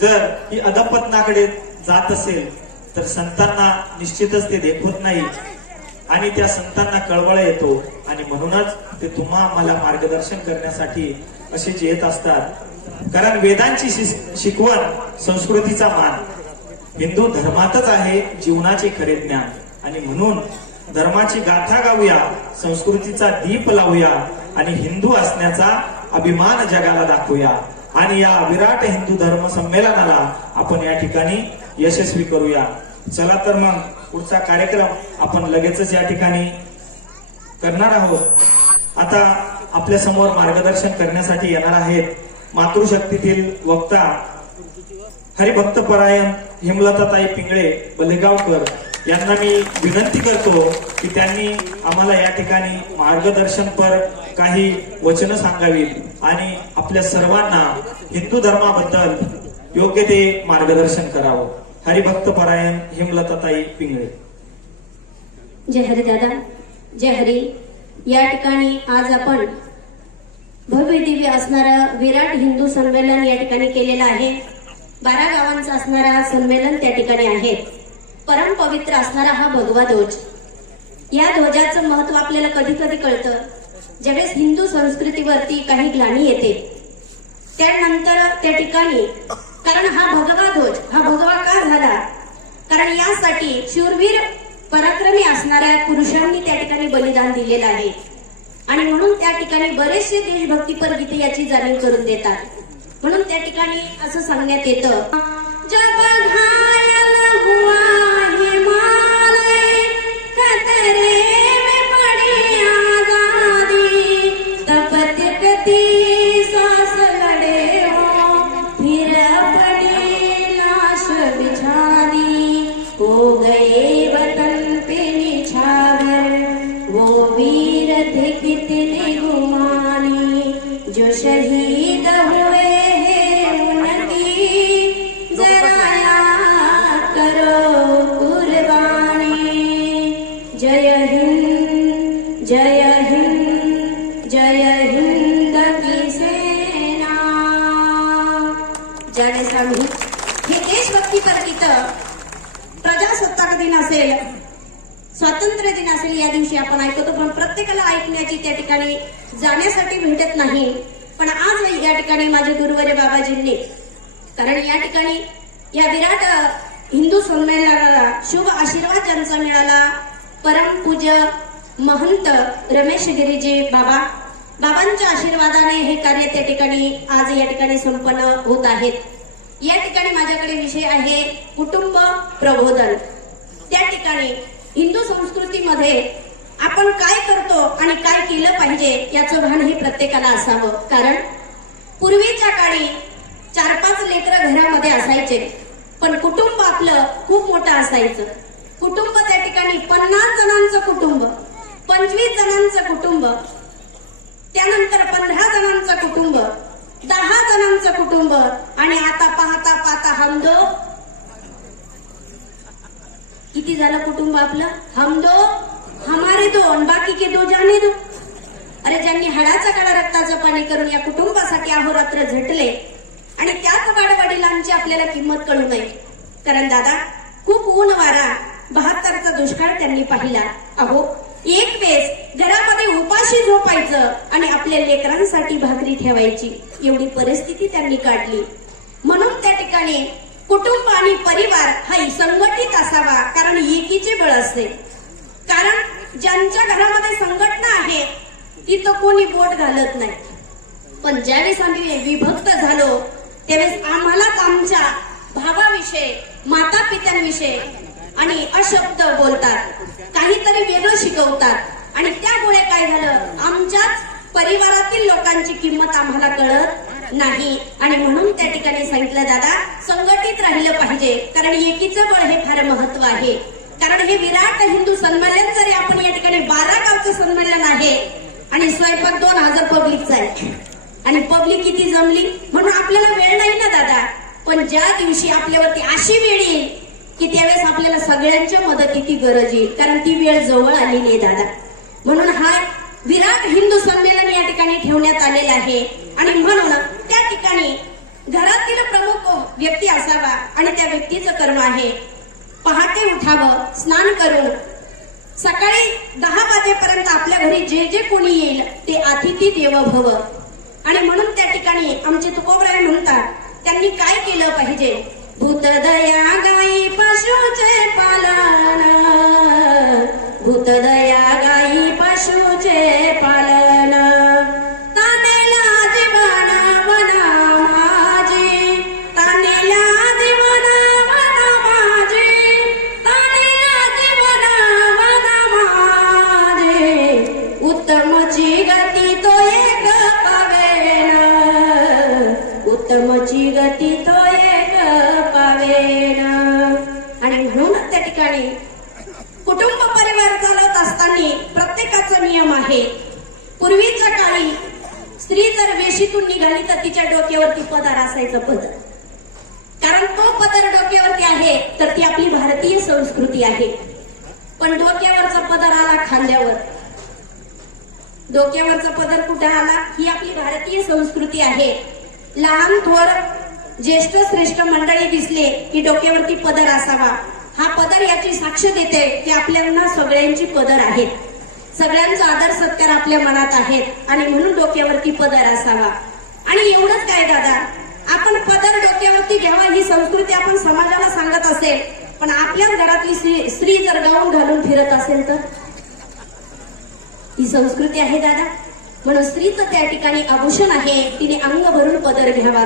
जर ही अधपतनाकडे जात असेल तर संतांना निश्चितच ते देखवत नाही आणि त्या संतांना कळवळ येतो आणि म्हणूनच ते तुम्हा मला मार्गदर्शन करण्यासाठी असेच येत असतात. कारण वेदांची शिकवण, संस्कृतीचा मान हिंदू धर्मातच आहे जीवनाचे खरे ज्ञान. आणि म्हणून धर्माची गाथा गाऊया, संस्कृतीचा दीप लावूया आणि हिंदू असण्याचा अभिमान जगाला दाखवूया. आणि या विराट हिंदू धर्म संमेलनाला आपण या ठिकाणी यशस्वी करूया. चला तर मग पुढचा कार्यक्रम आपण लगेचच या ठिकाणी करणार आहोत. आता आपल्या समोर मार्गदर्शन करण्यासाठी येणार आहेत मातृशक्तीतील वक्ता हरिभक्तपरायण हेमलताताई पिंगळे बलेगावकर यांना मी विनंती करतो की त्यांनी आम्हाला या ठिकाणी मार्गदर्शनपर काही वचनं सांगावीत आणि आपल्या सर्वांना हिंदू धर्माबद्दल योग्य ते मार्गदर्शन करावं. हरिभक्तपरायण हेमलताताई पिंगळे. जय हरी दादा, जय हरी. या ठिकाणी आज आपण भव्य दिव्य असणारं विराट हिंदू संमेलन या ठिकाणी केलेलं आहे. 12 गावांचा असणारा संमेलन त्या ठिकाणी आहे. परम पवित्र असणारा हा भगवा ध्वज. या ध्वजाचं महत्व आपल्याला कधी कधी कळतं ज्यावेळेस हिंदू संस्कृतीवरती काही ग्लानी येते त्यानंतर त्या ठिकाणी, कारण हा भगवा ध्वज हा भगवा का झाला, कारण यासाठी शूरवीर पराक्रमी असणाऱ्या पुरुषांनी त्या ठिकाणी बलिदान दिलेलं आहे आणि म्हणून त्या ठिकाणी बरेचसे देशभक्तीपर गीते याची जाणीव करून देतात. म्हणून त्या ठिकाणी असं सांगण्यात येतं, जब घायल हुआ हिमालय खतरे में पड़ी आजादी, तब तिकती सांस लड़े हो फिर अपनी लाश बिछा दी, हो गए वतन पे निछावर वो वीर थे कितने गुमानी, जो शहीद हुए हैं उनकी जरा याद करो कुर्बानी. जय हिंद, जय हिंद, जय हिंद की सेना. ज्यावेळेस आम्ही हे देशभक्तीपर गीतं प्रजासत्ताक दिन असेल, स्वातंत्र्य दिन असेल, या दिवशी आपण ऐकतो, पण प्रत्येकाला ऐकण्याची त्या ठिकाणी जाण्यासाठी भेटत नाही. पण आज या ठिकाणी माझे गुरुवर्य बाबाजींनी, कारण या ठिकाणी या विराट हिंदू संमेलनाला शुभ आशीर्वाद ज्यांचा मिळाला, परमपूज्य महंत रमेश गिरीजी बाबांच्या आशीर्वादाने हे कार्य त्या ठिकाणी आज या ठिकाणी संपन्न होत आहेत. या ठिकाणी माझ्याकडे विषय आहे कुटुंब प्रबोधन. त्या ठिकाणी हिंदू संस्कृतीमध्ये आपण काय करतो आणि काय केलं पाहिजे याचं भान हे प्रत्येकाला असावं. कारण पूर्वीच्या काळी 4-5 लेकरं घरामध्ये असायचे, पण कुटुंब आपलं खूप मोठं असायचं. कुटुंब त्या ठिकाणी 50 जणांचं कुटुंब, 25 जणांचं कुटुंब, त्यानंतर 15 जणांचं कुटुंब, 10 जणांचं कुटुंब, आणि आता पाहता पाहता हम दो, किती झालं कुटुंब आपलं, हम दो हमारे दो आणि बाकी के दो जाने दो. अरे ज्यांनी हाडाचा काळा रक्ताचं पाणी करून या कुटुंबासाठी अहोरात्र झटले आणि त्याच वाडवडिलांची आपल्याला किंमत कळू नये. कारण दादा खूप ऊन वारा 72चा दुष्काळ त्यांनी पाहिला. अहो एक वेळेस घरामध्ये उपाशी झोपायचं आणि आपल्या लेकरांसाठी भाकरी ठेवायची, एवढी परिस्थिती त्यांनी काढली. म्हणून त्या ठिकाणी कुटुंब आणि परिवार हा संघटित असावा, कारण एकीचे बळ असते. कारण ज्यांच्या घरामध्ये संघटना आहे तिथं कोणी बोट घालत नाही, पण ज्यावेळेस आम्ही विभक्त झालो त्यावेळेस आम्हालाच आमच्या भावाविषयी, माता पित्यांविषयी आणि अशब्द बोलतात, काहीतरी वेगळं शिकवतात आणि त्यामुळे काय झालं, आमच्याच परिवारातील लोकांची किंमत आम्हाला कळत नाही. आणि म्हणून त्या ठिकाणी सांगितलं दादा संघटित राहिलं पाहिजे, कारण एकीचं बळ हे फार महत्व आहे. कारण हे विराट हिंदू संमेलन जरी आपण या ठिकाणी 12 गावचं संमेलन आहे आणि स्वयंपाक 2000 पब्लिकचा आहे आणि पब्लिक किती जमली, म्हणून आपल्याला वेळ नाही ना दादा. पण ज्या दिवशी आपल्यावरती अशी वेळ येईल की त्यावेळेस आपल्याला सगळ्यांच्या मदतीची गरज येईल, कारण ती वेळ जवळ आलेली आहे दादा. म्हणून हा विराट हिंदू संमेलन या ठिकाणी ठेवण्यात आलेलं आहे. आणि म्हणून त्या ठिकाणी घरातील प्रमुख व्यक्ती असावा आणि त्या व्यक्तीचं कर्म आहे पहाटे उठावं, स्नान करून सकाळी 10 वाजेपर्यंत आपल्या घरी जे जे कोणी येईल ते अतिथी देवो भव. आणि म्हणून त्या ठिकाणी आमचे तुकोबराय म्हणतात त्यांनी काय केलं पाहिजे, भूतदया गाई पशुचे पालन, भूतदया गाई पशुचे पालन, तानेला जीवन वना माझे, तानेला जीवन वना माझे, तानेला जीवन वना माझे, उत्तमची गती तो वेशीतून निघाली तर तिच्या डोक्यावरती पदर असायचं पदर. कारण तो पदर डोक्यावरती आहे तर ती आपली भारतीय संस्कृती आहे. पण डोक्यावरचा पदर आला खांद्यावर, डोक्यावरचा पदर कुठे आला? ही आपली भारतीय संस्कृती आहे. लहान थोर ज्येष्ठ श्रेष्ठ मंडळी दिसले की डोक्यावरती पदर असावा. हा पदर याची साक्ष देते की आपल्याला सगळ्यांची पदर आहेत, सगळ्यांचा आदर सत्कार आपल्या मनात आहेत आणि म्हणून डोक्यावरती पदर असावा. आणि एवढंच काय दादा, आपण पदर डोक्यावरती घ्यावा ही संस्कृती आपण समाजाला सांगत असेल, पण आपल्याच घरातली स्त्री जर गाऊन घालून फिरत असेल तर ही संस्कृती आहे दादा. म्हणून स्त्रीचं त्या ठिकाणी आभूषण आहे, तिने अंग भरून पदर घ्यावा.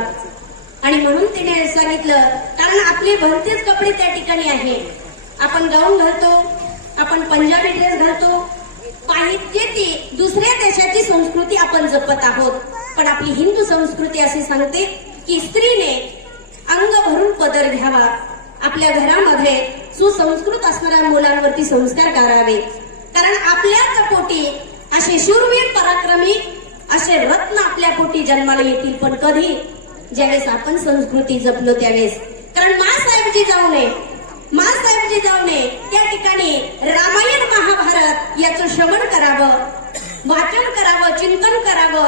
आणि म्हणून तिने सांगितलं, कारण आपले भलतेच कपडे त्या ठिकाणी आहे. आपण गाऊन घालतो, आपण पंजाबी ड्रेस घालतो, पाहिजे ती दुसऱ्या देशाची संस्कृती आपण जपत आहोत. पण आपली हिंदू संस्कृती अशी सांगते की स्त्रीने अंग भरून पदर घ्यावा, आपल्या घरामध्ये सुसंस्कृत असणाऱ्या मुलांवरती संस्कार करावे. कारण आपल्याच पोटी असे शूरवीर पराक्रमी असे रत्न आपल्या पोटी जन्माला येतील. पण कधी? ज्यावेळेस आपण संस्कृती जपलो त्यावेळेस. कारण माँसाहेबजी जाऊ नये त्या ठिकाणी रामायण महाभारत याचं श्रवण करावं, वाचन करावं, चिंतन करावं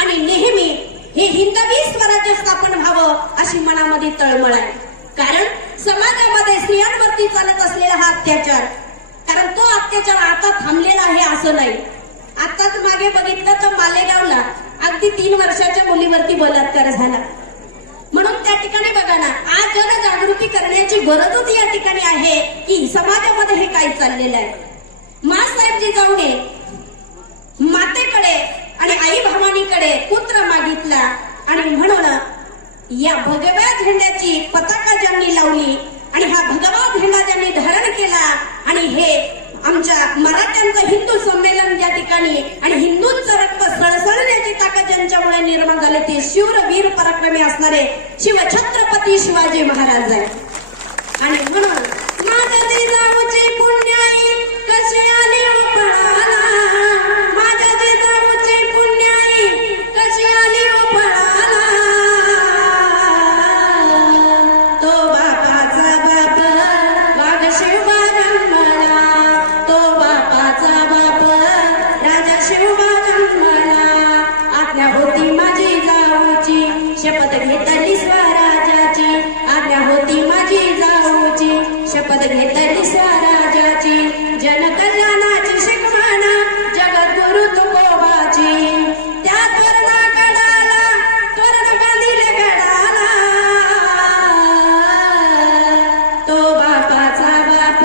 आणि नेहमी हे हिंदवी स्वराज्य स्थापन व्हावं अशी मनामध्ये तळमळ आहे. कारण समाजामध्ये स्त्रियांवरती चालत असलेला हा अत्याचार, कारण तो अत्याचार आता थांबलेला आहे असं नाही. आताच मागे बघितलं तर मालेगावला अगदी 3 वर्षाच्या मुलीवरती बलात्कार झाला. म्हणून त्या ठिकाणी बघा ना, आज जनजागृती करण्याची गरजच या ठिकाणी आहे की समाजामध्ये हे काय चाललेलं आहे. माँसाहेबजी जाऊ नये मातेकडे आणि आई भवानीकडे पुत्र मागितला आणि म्हणून या भगव्या झेंड्याची पताका ज्यांनी लावली आणि हा भगवा झेंडा ज्यांनी धारण केला आणि हे आमच्या मराठ्यांचं हिंदू संमेलन ज्या ठिकाणी आणि हिंदूंचं रक्त सळसळण्याची ताकद ज्यांच्यामुळे निर्माण झाले ते शूरवीर पराक्रमी असणारे शिवछत्रपती शिवाजी महाराज आहे. आणि म्हणून माझ्या जिजाऊची पुण्याई कशी आली पळाला, माझ्या जिजाऊची पुण्याई कशी आली पळाला, तो बापाचा बाप वाघ शिवबा जन्मला, तो बापाचा बाप राजा शिवबा जन्मला, आज्ञा होती माझी जाऊची शपथ घेतली स्वराज्याची, आज्ञा होती माझी जाऊची शपथ घेतली स्वराज्याची, जनकल्याणाची शिकवण जगद्गुरु तुकोबाची, त्या तोरणा बांधिले गडाला, तो बापाचा बाप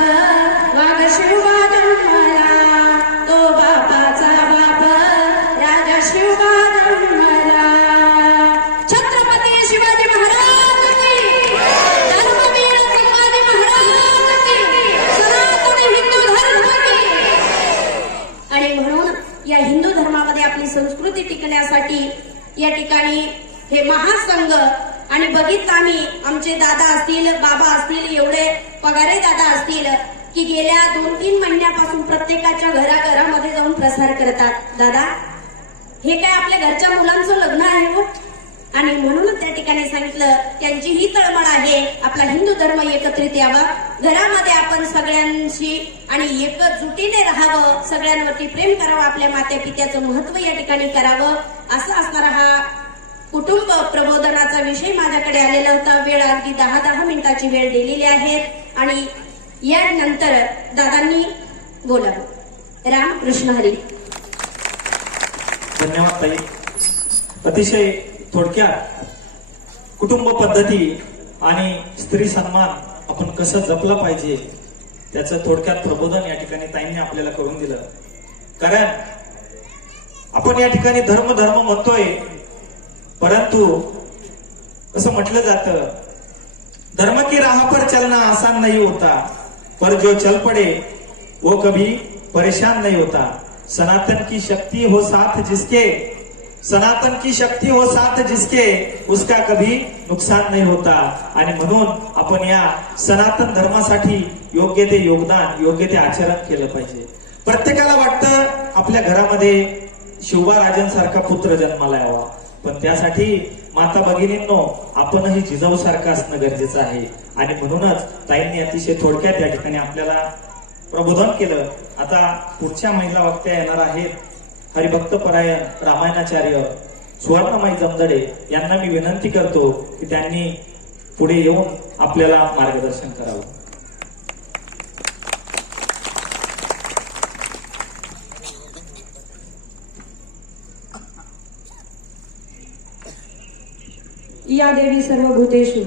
वाघ शिवबा जन्मला, तो बापाचा बाप राजा शिवबा जन्मला. छत्रपती शिवाजी महाराज की, धर्मवीर संभाजी महाराज की, सनातन हिंदू धर्म की. आणि म्हणून या हिंदू धर्मामध्ये आपली संस्कृती टिकण्यासाठी या ठिकाणी हे महासंघ आणि बघितलं आम्ही आमचे दादा असतील, बाबा असतील, एवढे पगारे दादा असतील की गेल्या 2-3 महिन्यापासून प्रत्येकाच्या घराघरामध्ये जाऊन प्रसार करतात. दादा, हे काय आपल्या घरच्या मुलांचं लग्न आहे हो. आणि म्हणूनच त्या ठिकाणी सांगितलं त्यांची ही तळमळ आहे आपला हिंदू धर्म एकत्रित यावा, घरामध्ये आपण सगळ्यांशी आणि एकजुटीने राहावं, सगळ्यांवरती प्रेम करावं, आपल्या माता पित्याचं महत्व या ठिकाणी करावं. असं असणारा हा कुटुंब प्रबोधनाचा विषय माझ्याकडे आलेला होता. वेळ अगदी 10 मिनिटाची वेळ दिलेली आहे आणि यानंतर दादांनी बोलावं. राम कृष्ण हरी. धन्यवाद ताई. अतिशय थोडक्यात कुटुंब पद्धती आणि स्त्री सन्मान आपण कसं जपलं पाहिजे त्याचं थोडक्यात प्रबोधन या ठिकाणी ताईंनी आपल्याला करून दिलं. कारण आपण या ठिकाणी धर्म म्हणतोय, परंतु असं म्हटलं जातं धर्म की राह पर चलना आसान नहीं होता, पर जो चल पड़े वो कभी परेशान नहीं होता. सनातन की शक्ति हो साथ जिसके, सनातन की शक्ति हो साथ जिसके, उसका कभी नुकसान नहीं होता. आणि म्हणून आपण या सनातन धर्मासाठी योग्य ते योगदान, योग्य ते आचरण केलं पाहिजे. प्रत्येकाला वाटतं आपल्या घरामध्ये शिवबा राजांसारखा पुत्र जन्माला यावा, पण त्यासाठी माता भगिनींनो आपणही जिजाऊ सारखं असणं गरजेचं आहे. आणि म्हणूनच ताईंनी अतिशय थोडक्यात या ठिकाणी आपल्याला प्रबोधन केलं. आता पुढच्या महिला वक्त्या येणार आहेत. हरिभक्तपरायण रामायणाचार्य सुवर्णमाई जमदडे यांना मी विनंती करतो की त्यांनी पुढे येऊन आपल्याला मार्गदर्शन करावं. या देवी सर्वभूतेषु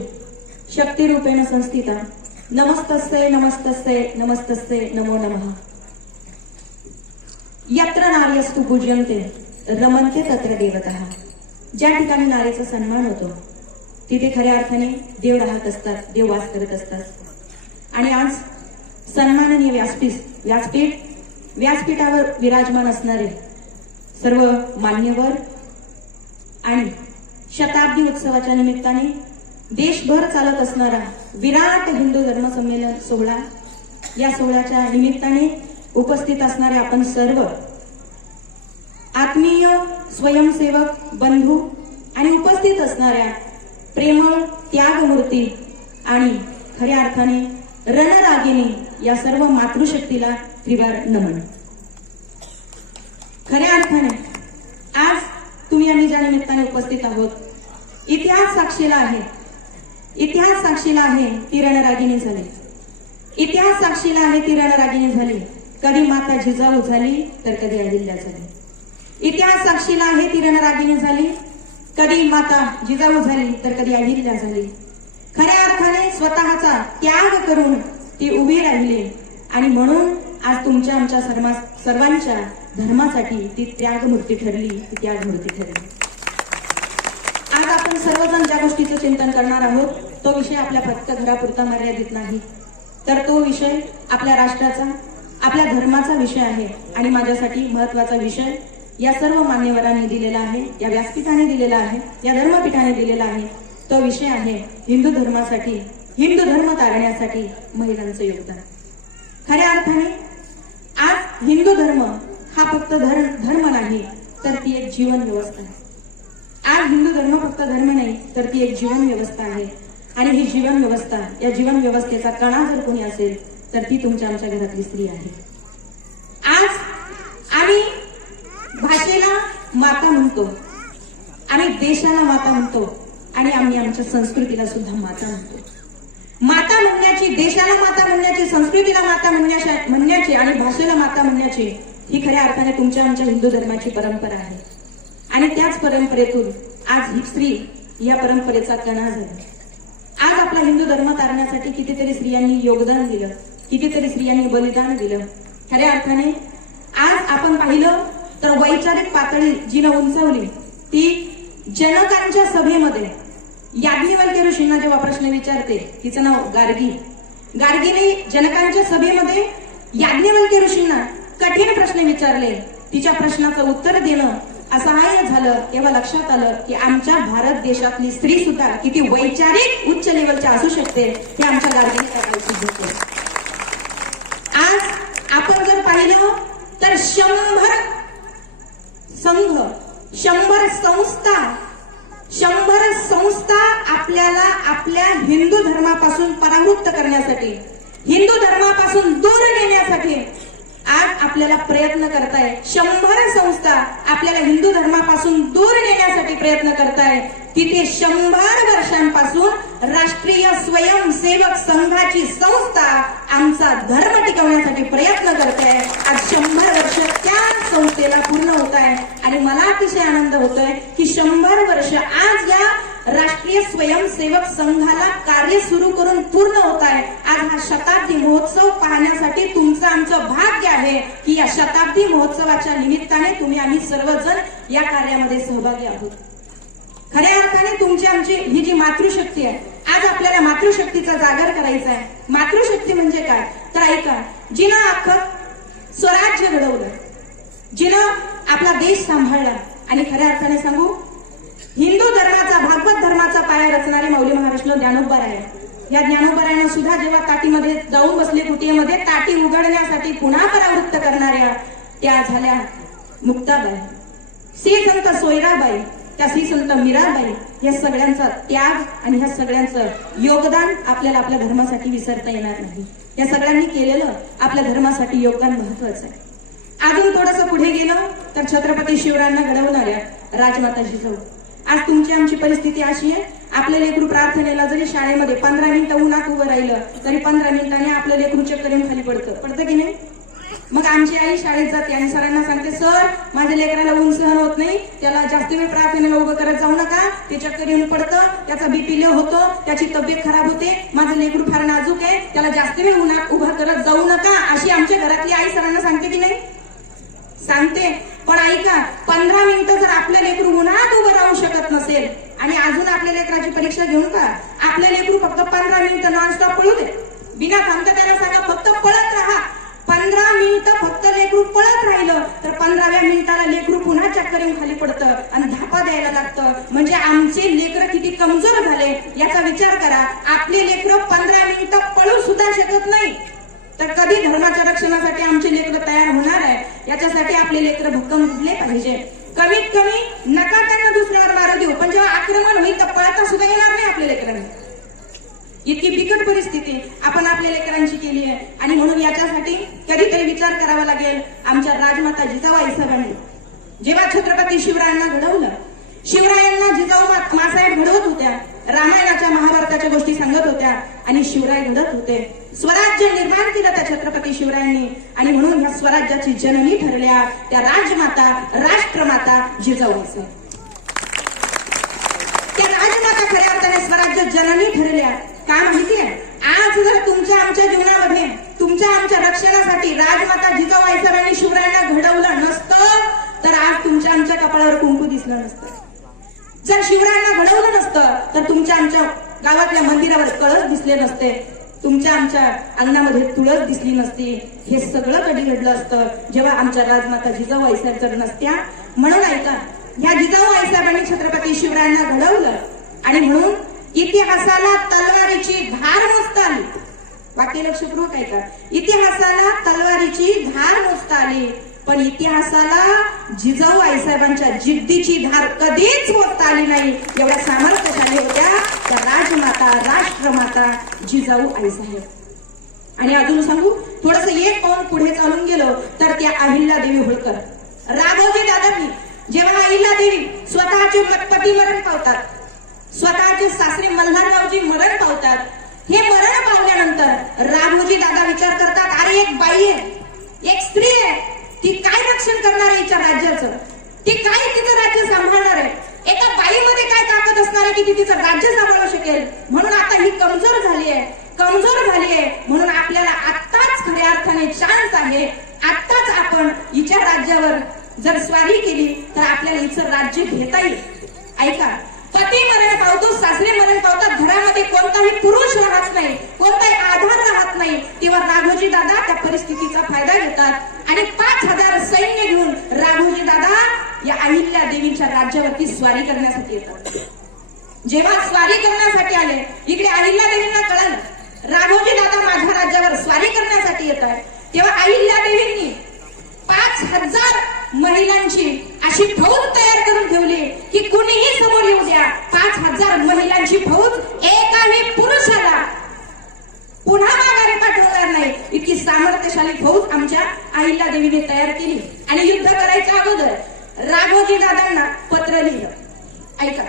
शक्तिरूपेण संस्थिता नमस्तस्यै नमस्तस्यै नमस्तस्यै नमो नमः. यत्र नार्यस्तु पूज्यन्ते रमन्ते तत्र देवतः. ज्या ठिकाणी नारीचा सन्मान होतो तिथे खऱ्या अर्थाने देव राहत असतात, देव वास करत असतात. आणि आज सन्माननीय व्यासपीठावर विराजमान असणारे सर्व मान्यवर आणि शताब्दी उत्सवाच्या निमित्ताने देशभर चालत असणारा विराट हिंदू धर्म संमेलन सोहळा, या सोहळ्याच्या निमित्ताने उपस्थित असणारे आपण सर्व आत्मीय स्वयंसेवक बंधू आणि उपस्थित असणाऱ्या प्रेमळ त्यागमूर्ती आणि खऱ्या अर्थाने रणरागिणी या सर्व मातृशक्तीला त्रिवार नमन. खऱ्या अर्थाने आज तुम्ही आम्ही ज्या निमित्ताने उपस्थित आहोत, इतिहास साक्षीला आहे. इतिहास साक्षीला आहे ती रणरागिणी झाली. इतिहास साक्षीला आहे ती रणरागिणी झाली. कधी माता जिजाऊ झाली तर कधी अहिल्या झाली. इतिहास साक्षीला आहे ती रणरागिणी झाली. कधी माता जिजाऊ झाली तर कधी अहिल्या झाली. खऱ्या अर्थाने स्वतःचा त्याग करून ती उभी राहिली आणि म्हणून आज तुमच्या आमच्या सर्वांच्या धर्मासाठी ती त्यागमूर्ती ठरली, ती त्यागमूर्ती ठरली. आज आपण सर्वजण ज्या गोष्टीचं चिंतन करणार आहोत तो विषय आपल्या फक्त घरापुरता मर्यादित नाही, तर तो विषय आपल्या राष्ट्राचा, आपल्या धर्माचा विषय आहे. आणि माझ्यासाठी महत्वाचा विषय या सर्व मान्यवरांनी दिलेला आहे, या व्यासपीठाने दिलेला आहे, या धर्मपीठाने दिलेला आहे. तो विषय आहे हिंदू धर्मासाठी, हिंदू धर्म तारण्यासाठी महिलांचं योगदान. खऱ्या अर्थाने आज हिंदू धर्म हा फक्त धर्म नाही तर ती एक जीवन व्यवस्था आहे. आज हिंदू धर्म फक्त धर्म नाही तर ती एक जीवन व्यवस्था आहे. आणि ही जीवन व्यवस्था, या जीवन व्यवस्थेचा कणा जर कोणी असेल तर ती तुमच्या आमच्या घरातली स्त्री आहे. आज आम्ही भाषेला माता म्हणतो, आम्ही देशाला माता म्हणतो आणि आम्ही आमच्या संस्कृतीला सुद्धा माता म्हणतो. माता म्हणण्याची, देशाला माता म्हणण्याची, संस्कृतीला माता म्हणण्याची आणि भाषेला माता म्हणण्याची ही खऱ्या अर्थाने तुमच्या आमच्या हिंदू धर्माची परंपरा आहे. आणि त्याच परंपरेतून आज ही स्त्री या परंपरेचा कणा झाला. आज आपला हिंदू धर्म तारण्यासाठी कितीतरी स्त्रियांनी योगदान दिलं, कितीतरी स्त्रियांनी बलिदान दिलं. खऱ्या अर्थाने आज आपण पाहिलं तर वैचारिक पातळी जिनं उंचावली ती जनकांच्या सभेमध्ये याज्ञवल्क्य ऋषींना जेव्हा प्रश्न विचारते, तिचं नाव गार्गी, गार्गीने जनकांच्या सभेमध्ये याज्ञवल्क्य ऋषींना कठीण प्रश्न विचारले. तिच्या प्रश्नाचं उत्तर देणं असहाय्य झालं. तेव्हा लक्षात आलं की आमच्या भारत देशातली स्त्री सुद्धा किती वैचारिक उच्च लेवलच्या असू शकते हे आमच्या गार्गीने त्या काळी सिद्ध केलं. आज आपण जर पाहिलं तर 100 संघ, 100 संस्था आपल्याला आपल्या हिंदू धर्मापासून परावृत्त करण्यासाठी, हिंदू धर्मापासून दूर नेण्यासाठी आज आपल्याला प्रयत्न करताय. 100 संस्था आपल्याला हिंदू धर्मापासून दूर नेण्यासाठी प्रयत्न करताय. तिथे 100 वर्षांपासून राष्ट्रीय स्वयंसेवक संघाची संस्था आमचा धर्म टिकवण्यासाठी प्रयत्न करते. आज 100 वर्ष त्या संस्थेला पूर्ण होत आहे आणि मला अतिशय आनंद होतोय की 100 वर्ष आज या राष्ट्रीय स्वयंसेवक संघाला कार्य सुरू करून पूर्ण होत आहे. आज हा शताब्दी महोत्सव पाहण्यासाठी तुमचं आमचं भाग्य आहे की या शताब्दी महोत्सवाच्या निमित्ताने तुम्ही आम्ही सर्वजण या कार्यामध्ये सहभागी आहोत. खऱ्या अर्थाने तुमची आमची ही जी मातृशक्ती आहे, आज आपल्याला मातृशक्तीचा जागर करायचा आहे. मातृशक्ती म्हणजे काय तर ऐका, जिनं अख्खं स्वराज्य घडवलं, जिनं आपला देश सांभाळला आणि खऱ्या अर्थाने सांगू हिंदू धर्माचा, भागवत धर्माचा पाया रचणारे माऊली महाराष्ट्र ज्ञानोबाराय. या ज्ञानोबारायनं सुद्धा जेव्हा ताटीमध्ये जाऊन बसले कुटीमध्ये, ताटी उघडण्यासाठी पुन्हा परावृत्त करणाऱ्या त्या झाल्या मुक्ताबाई. श्री संत सोयराबाई त्या श्री संत मीराबाई या सगळ्यांचा त्याग आणि ह्या सगळ्यांचं योगदान आपल्याला आपल्या धर्मासाठी विसरता येणार नाही. या सगळ्यांनी केलेलं आपल्या धर्मासाठी योगदान महत्वाचं आहे. अजून थोडंसं पुढे गेलं तर छत्रपती शिवरायांना घडवणाऱ्या राजमाता जिजाऊ. आज तुमची आमची परिस्थिती अशी आहे, आपलं लेकरू प्रार्थनेला जरी शाळेमध्ये 15 मिनिटं उन्हात उभं राहिलं तरी 15 मिनिटांनी आपलं लेकरू चक्कर येऊन खाली पडतं की नाही? मग आमची आई शाळेत जाते आणि सरांना सांगते, सर माझ्या लेकराला ऊन सहन होत नाही, त्याला जास्त वेळ प्रार्थनेला उभं करत जाऊ नका, ते चक्कर येऊन पडतं, त्याचा बीपी लो होतो, त्याची तब्येत खराब होते, माझं लेकरू फार नाजूक आहे, त्याला जास्त वेळ उन्हात उभा करत जाऊ नका, अशी आमच्या घरातली आई सरांना सांगते की नाही? सांगते. पण ऐका, 15 मिनिटं जर आपलं लेकरू उन्हात उभं राहू शकत नसेल आणि अजून आपल्या लेकराची परीक्षा घेऊन का, आपलं लेकरू फक्त 15 मिनिटं नॉनस्टॉप पळू दे, बिना थांबता त्याला सांगा फक्त पळत राहा. 15 मिनिटं फक्त लेकरू पळत राहिलं तर 15व्या मिनिटाला लेकरू पुन्हा चक्कर येऊन खाली पडतं आणि धापा द्यायला लागतं. म्हणजे आमचे लेकरं किती कमजोर झाले याचा विचार करा. आपले लेकरं 15 मिनिटं पळू सुद्धा शकत नाही, तर कधी धर्माच्या रक्षणासाठी आमचे लेकरं तयार होणार आहे? याच्यासाठी आपले लेकरं भक्कम दिले पाहिजे. कमीत कमी नका त्यांना दुसऱ्यावर मारू देऊ, पण जेव्हा आक्रमण होईल तर पळता सुद्धा येणार नाही आपल्या लेकरांना. इतकी बिकट परिस्थिती आपण आपल्या लेकरांची केली आहे आणि म्हणून याच्यासाठी कधीतरी विचार करावा लागेल. आमच्या राजमाता जिजाबाई साहेबांनी जेव्हा छत्रपती शिवरायांना घडवलं, शिवरायांना जिजाऊ मासाहेब घडवत होत्या, रामायणाच्या महाभारताच्या गोष्टी सांगत होत्या आणि शिवराय घडत होते. स्वराज्य निर्माण केलं त्या छत्रपती शिवरायांनी आणि म्हणून ह्या स्वराज्याची जननी ठरल्या त्या राजमाता, राष्ट्रमाता जिजाऊ साहेब. त्या राजमाता खऱ्या अर्थाने स्वराज्य जननी ठरल्या. का माहितीये? आज जर तुमच्या आमच्या जीवनामध्ये तुमच्या आमच्या रक्षणासाठी राजमाता जिजाऊ साहेबांनी शिवरायांना घडवलं नसतं तर आज तुमच्या आमच्या कपाळावर कुंकू दिसलं नसतं. जर शिवरायांना घडवलं नसतं तर तुमच्या आमच्या गावातल्या मंदिरावर कळस दिसले नसते, तुमच्या आमच्या अंगणामध्ये तुळस दिसली नसती. हे सगळं कधी घडलं असतं जेव्हा आमच्या राजमाता जिजाऊ साहेब जर नसत्या. म्हणून ऐका, ह्या जिजाऊ साहेबांनी छत्रपती शिवरायांना घडवलं आणि म्हणून इतिहासाला तलवारीची धार मोजता आली. वाक्य लक्षपूर्वक ऐका, इतिहासाला तलवारीची धार मोजता आली, पण इतिहासाला जिजाऊ आईसाहेबांच्या जिद्दीची धार कधीच मोजता आली नाही. एवढ्या सामर्थ्यशाली होत्या त्या राजमाता, राष्ट्रमाता जिजाऊ आईसाहेब. आणि अजून सांगू, थोडस एक पाऊल पुढे चालून गेलो तर त्या अहिल्यादेवी होळकर, राघोजी दादांनी जेव्हा अहिल्यादेवी स्वतःचे पती मरण पावतात, स्वतःचे सासरे मल्हाररावजी मरण पावतात, हे मरण पावल्यानंतर राघोजी दादा विचार करतात, अरे एक बाई आहे, एक स्त्री आहे, ती काय रक्षण करणार आहे हिच्या राज्याचं, ती काय तिचं राज्य सांभाळणार आहे, एका बाईमध्ये काय ताकद असणार आहे की ती तिचं राज्य सांभाळू शकेल. म्हणून आता ही कमजोर झाली आहे, म्हणून आपल्याला आत्ताच खऱ्या अर्थाने चान्स आहे. आत्ताच आपण हिच्या राज्यावर जर स्वारी केली तर आपल्याला हिचं राज्य घेता येईल. ऐका, पती मरण पावतो, सासरे मरण पावतात, घरामध्ये कोणताही पुरुष राहत नाही, कोणताही आधार राहत नाही, तेव्हा राघोजी दादा त्या परिस्थितीचा फायदा घेतात आणि 5000 सैन्य घेऊन राघोजी दादा या अहिल्या देवीच्या राज्यावरती स्वारी करण्यासाठी येतात. जेव्हा स्वारी करण्यासाठी आले, इकडे अहिल्या देवींना कळलं राघोजी दादा माझ्या राज्यावर स्वारी करण्यासाठी येत आहे, तेव्हा अहिल्या देवींनी 5000 महिलांची अशी फौज तयार करून ठेवली की कुणीही समोर येऊ द्या, 5000 महिलांची फौज एकाही पुरुषाला पुन्हा माघारी पाठवणार नाही. इतकी सामर्थ्यशाली फौज आमच्या अहिल्या देवीने तयार केली. आणि युद्ध करायच्या अगोदर राघोजी दादांना पत्र लिहिलं. ऐका,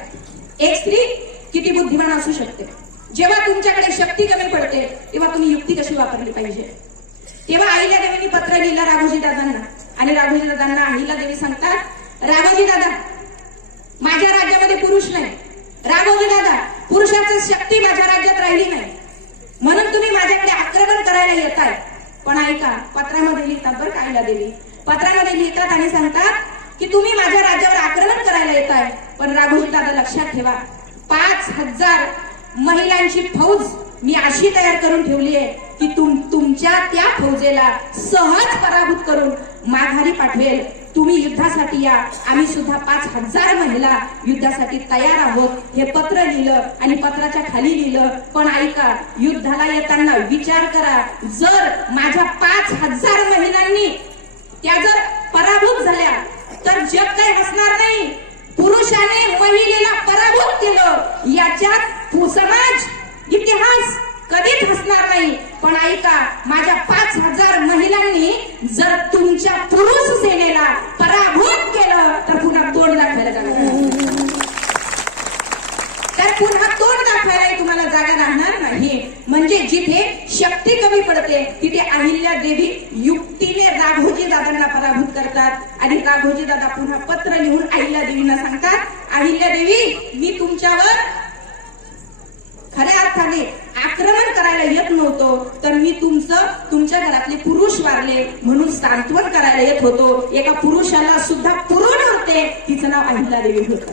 एक स्त्री किती बुद्धिमान असू शकते. जेव्हा तुमच्याकडे शक्ती कमी पडते तेव्हा तुम्ही युक्ती कशी वापरली पाहिजे. तेव्हा अहिल्या देवींनी पत्र लिहिलं राघोजी दादांना आणि राघोजी दादांना अहिल्या देवी सांगतात, राघोजी दादा माझ्या राज्यामध्ये पुरुष नाही, राघोजी दादा पुरुषाची शक्ती माझ्या राज्यात राहिली नाही, म्हणून तुम्ही माझ्याकडे आक्रमण करायला येत आहे. पण ऐका, पत्रामध्ये लिहितात बरं का अहिल्या देवी, पत्रामध्ये लिहितात आणि सांगतात की तुम्ही माझ्या राज्यावर आक्रमण करायला येत आहे, पण राघोजी दादा लक्षात ठेवा, 5000 महिलांची फौज मी अशी तयार करून ठेवली आहे की तुमच्या त्या फौजेला सहज पराभूत करून माघारी पाठवेल. तुम्ही युद्धासाठी या, आम्ही सुद्धा 5000 महिला युद्धासाठी तयार आहोत. हे पत्र लिहिलं आणि पत्राच्या खाली लिहिलं, पण ऐका, युद्धाला येताना विचार करा, जर माझ्या 5000 महिलांनी त्या जर पराभूत झाल्या तर जग काही हसणार नाही. पुरुषाने महिलेला पराभूत केलं, याच्यात समाज इतिहास कधीच हसणार नाही. पण ऐका, माझ्या 5,000 महिलांनी जर तुमच्या पुरुष सेनेला पराभूत केलं तर पुन्हा तोंड दाखवायला जागा तर पुन्हा तोंड दाखवायला तुम्हाला जागा राहणार नाही. म्हणजे जिथे शक्ती कमी पडते तिथे अहिल्या देवी युक्तीने राघोजी दादांना पराभूत करतात आणि राघोजी दादा पुन्हा पत्र लिहून अहिल्या देवींना सांगतात, अहिल्या देवी मी तुमच्यावर खऱ्या अर्थाने आक्रमण करायला येत नव्हतो, तर मी तुमच्या घरातले पुरुष वारले म्हणून सांत्वन करायला येत होतो. एका पुरुषाला सुद्धा पुरून होते, तिचं नाव अहिल्या देवी होतं.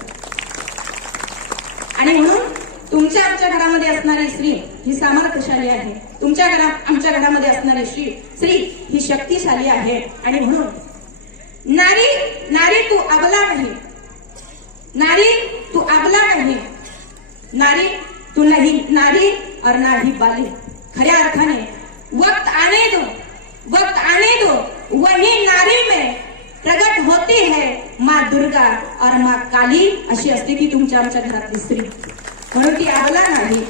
आणि म्हणून तुमच्या आमच्या घरामध्ये असणारी स्त्री ही सामर्थ्यशाली आहे, आमच्या घरामध्ये असणारी स्त्री ही शक्तिशाली आहे. आणि म्हणून नारी तू अबला नाही, नारी तू अबला नाही, नारी तू नहीं नारी और ना ही बाली. खऱ्या अर्थाने वक्त आने दो वही नारी में प्रगट होती है माँ दुर्गा और माँ काली. अशी असते ती तुमच्या आमच्या घरातली स्त्री. म्हणून ती अबला नाही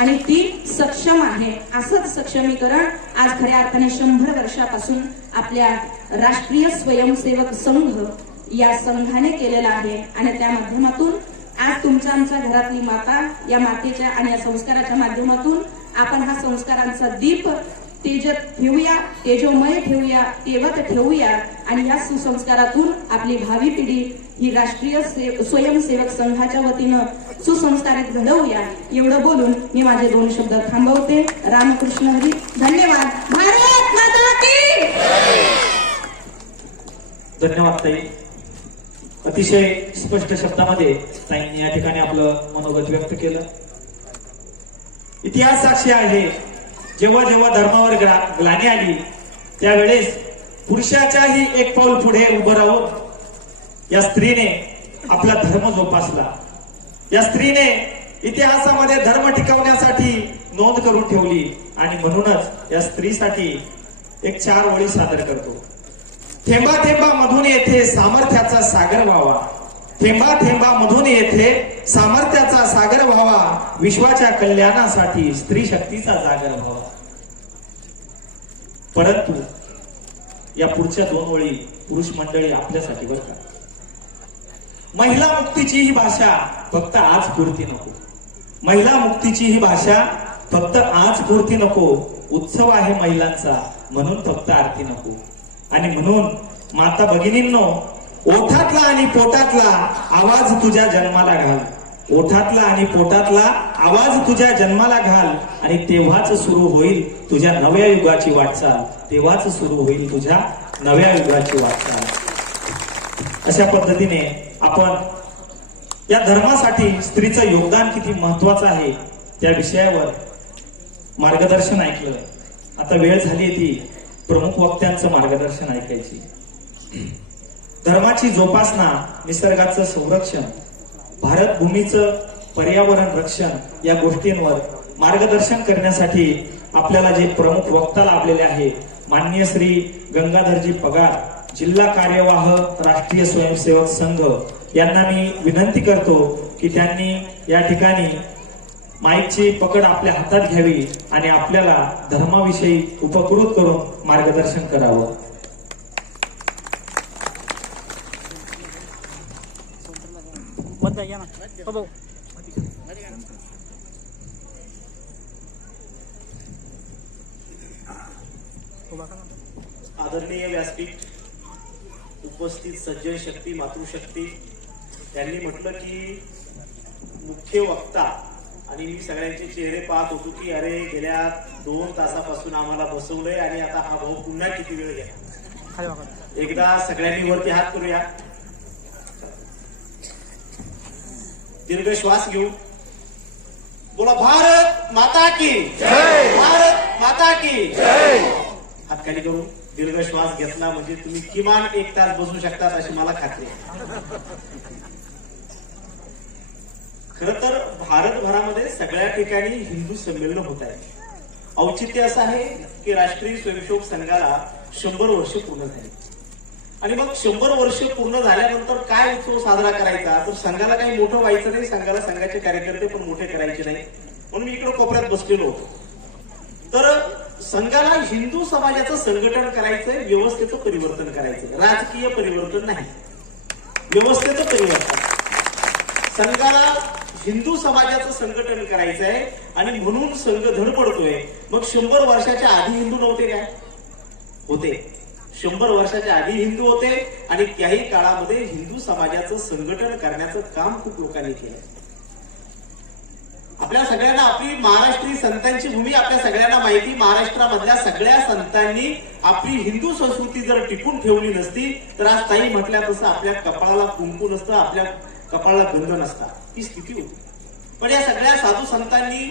आणि ती सक्षम आहे. असंच सक्षमीकरण आज खऱ्या अर्थाने 100 वर्षापासून आपल्या राष्ट्रीय स्वयंसेवक संघ या संघाने केलेला आहे. आणि त्या माध्यमातून आज तुमच्या आमच्या घरातली माता, या मातेच्या आणि या संस्काराच्या माध्यमातून आपण हा संस्कारांचा दीप तेजत ठेवूया, तेजोमय ठेवूया, तेवत ठेवूया आणि या सुसंस्कारातून आपली भावी पिढी ही राष्ट्रीय स्वयंसेवक संघाच्या वतीनं सुसंस्कारित घडवूया. एवढं बोलून मी माझे 2 शब्द थांबवते. रामकृष्ण हरी. धन्यवाद. भारत माता की. धन्यवाद ताई. अतिशय स्पष्ट शब्दामध्ये ताईंनी या ठिकाणी आपलं मनोगत व्यक्त केलं. इतिहास साक्षी आहे, जेव्हा जेव्हा धर्मावर ग्लानी आली त्यावेळेस पुरुषाच्याही एक पाऊल पुढे उभं राहून या स्त्रीने आपला धर्म जोपासला. या स्त्रीने इतिहासामध्ये धर्म टिकवण्यासाठी नोंद करून ठेवली. आणि म्हणूनच या स्त्रीसाठी एक 4 ओळी सादर करतो. थेंबा थेंबा मधून येथे सामर्थ्याचा सागर व्हावा, थेंबा थेंबा मधून येथे सामर्थ्याचा सागर व्हावा, विश्वाच्या कल्याणासाठी स्त्री शक्तीचा जागर व्हावा. परंतु या पुढच्या 2 ओळी पुरुष मंडळी आपल्यासाठी बरं. महिला मुक्तीची ही भाषा फक्त आज पुरती नको, महिला मुक्तीची ही भाषा फक्त आज पुरती नको. उत्सव आहे महिलांचा म्हणून फक्त आरती नको. आणि म्हणून माता भगिनींनो, ओठातला आणि पोटातला आवाज तुझ्या जन्माला घाल, ओठातला आणि पोटातला आवाज तुझ्या जन्माला घाल. आणि तेव्हाच सुरू होईल तुझ्या नव्या युगाची वाटचाल, तेव्हाच सुरू होईल तुझ्या नव्या युगाची वाटचाल. अशा पद्धतीने आपण या धर्मासाठी स्त्रीचं योगदान किती महत्वाचं आहे त्या विषयावर मार्गदर्शन ऐकलं. आता वेळ झाली ती प्रमुख वक्त्यांचं मार्गदर्शन ऐकायची. धर्माची जोपासना, निसर्गाचं संरक्षण, भारत भूमीचं पर्यावरण रक्षण या गोष्टींवर मार्गदर्शन करण्यासाठी आपल्याला जे प्रमुख वक्ता लाभलेले आहे, माननीय श्री गंगाधरजी पगार, जिल्हा कार्यवाह राष्ट्रीय स्वयंसेवक संघ यांना मी विनंती करतो की त्यांनी या ठिकाणी माईकची पकड आपल्या हातात घ्यावी आणि आपल्याला धर्माविषयी उपकृत करून मार्गदर्शन करावं. आदरणीय व्यासपीठ, उपस्थित सज्जन शक्ती, मातृशक्ती यांनी म्हटलं की मुख्य वक्ता, आणि मी सगळ्यांचे चेहरे पाहत होतो की अरे गेल्या 2 तासापासून आम्हाला बसवलंय आणि आता हा भाऊ पुन्हा किती वेळ घ्या. एकदा सगळ्यांनी वरती हात करूया, दीर्घ श्वास घेऊ, बोला भारत माता की जय, भारत माता की जय. हात खाली करून दीर्घ श्वास घेतला म्हणजे तुम्ही किमान 1 तास बसू शकतात अशी मला खात्री आहे. खर तर भारतभरामध्ये सगळ्या ठिकाणी हिंदू संमेलन होत आहे. औचित्य असं आहे की राष्ट्रीय स्वयंसेवक संघाला 100 वर्ष पूर्ण झाली. आणि मग 100 वर्ष पूर्ण झाल्यानंतर काय उत्सव साजरा करायचा, तर संघाला काही मोठं व्हायचं नाही, संघाला संघाचे कार्यकर्ते पण मोठे करायचे नाही, म्हणून मी इकडे कोपऱ्यात बसलेलो होतो. तर संघाला हिंदू समाजाचं संघटन करायचंय, व्यवस्थेचं परिवर्तन करायचंय, राजकीय परिवर्तन नाही, व्यवस्थेचं परिवर्तन. संघाला हिंदू समाजाचं संघटन करायचं आहे आणि म्हणून संघ धडपडतोय. मग 100 वर्षाच्या आधी हिंदू नव्हते काय? होते. 100 वर्षाच्या आधी हिंदू होते आणि त्याही काळामध्ये हिंदू समाजाचं संघटन करण्याचं काम खूप लोकांनी केलं. आपल्या सगळ्यांना आपली महाराष्ट्रीय संतांची भूमी आपल्या सगळ्यांना माहिती. महाराष्ट्रामधल्या सगळ्या संतांनी आपली हिंदू संस्कृती जर टिकून ठेवली नसती तर आज ताई म्हटल्या तसं आपल्या कपाळाला कुंकू नसतं, आपल्या कपाळाला गंध नसता, ही स्थिती होती. पण या सगळ्या साधू संतांनी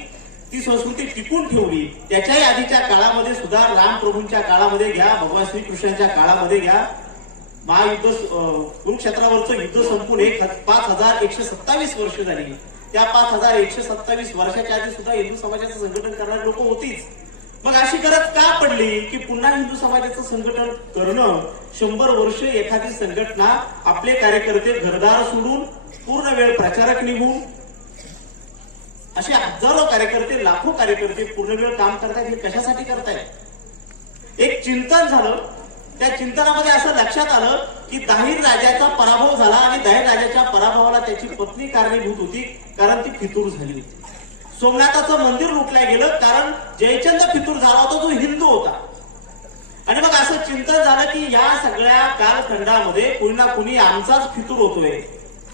ती संस्कृती टिकून ठेवली. त्याच्याही आधीच्या काळामध्ये सुद्धा रामप्रभूंच्या काळामध्ये घ्या, भगवान श्रीकृष्णांच्या काळामध्ये घ्या, महायुद्ध कुरुक्षेत्रावरचं युद्ध संपून 5127 वर्ष झाली. त्या 5127 वर्षाच्या आधी सुद्धा हिंदू समाजाचं संघटन करणारी लोक होतीच. मग अशी गरज का पडली की पुन्हा हिंदू समाजाचं संघटन करणं? 100 वर्ष एखादी संघटना आपले कार्यकर्ते घरदार सोडून पूर्ण वेळ प्रचारक निघून असे हजारो कार्यकर्ते, लाखो कार्यकर्ते पूर्ण वेळ काम करतायत. हे कशासाठी करतायत? एक चिंतन झालं. त्या चिंतनामध्ये असं लक्षात आलं की दाहीर राजाचा पराभव झाला आणि दाहीर राजाच्या पराभवाला त्याची पत्नी कारणीभूत होती, कारण ती फितूर झाली होती. सोमनाथाचं मंदिर लुटलं गेलं कारण जयचंद फितूर झाला होता, जो हिंदू होता. आणि मग असं चिंतन झालं की या सगळ्या कालखंडामध्ये कोणी ना कोणी आमचाच फितूर होतोय,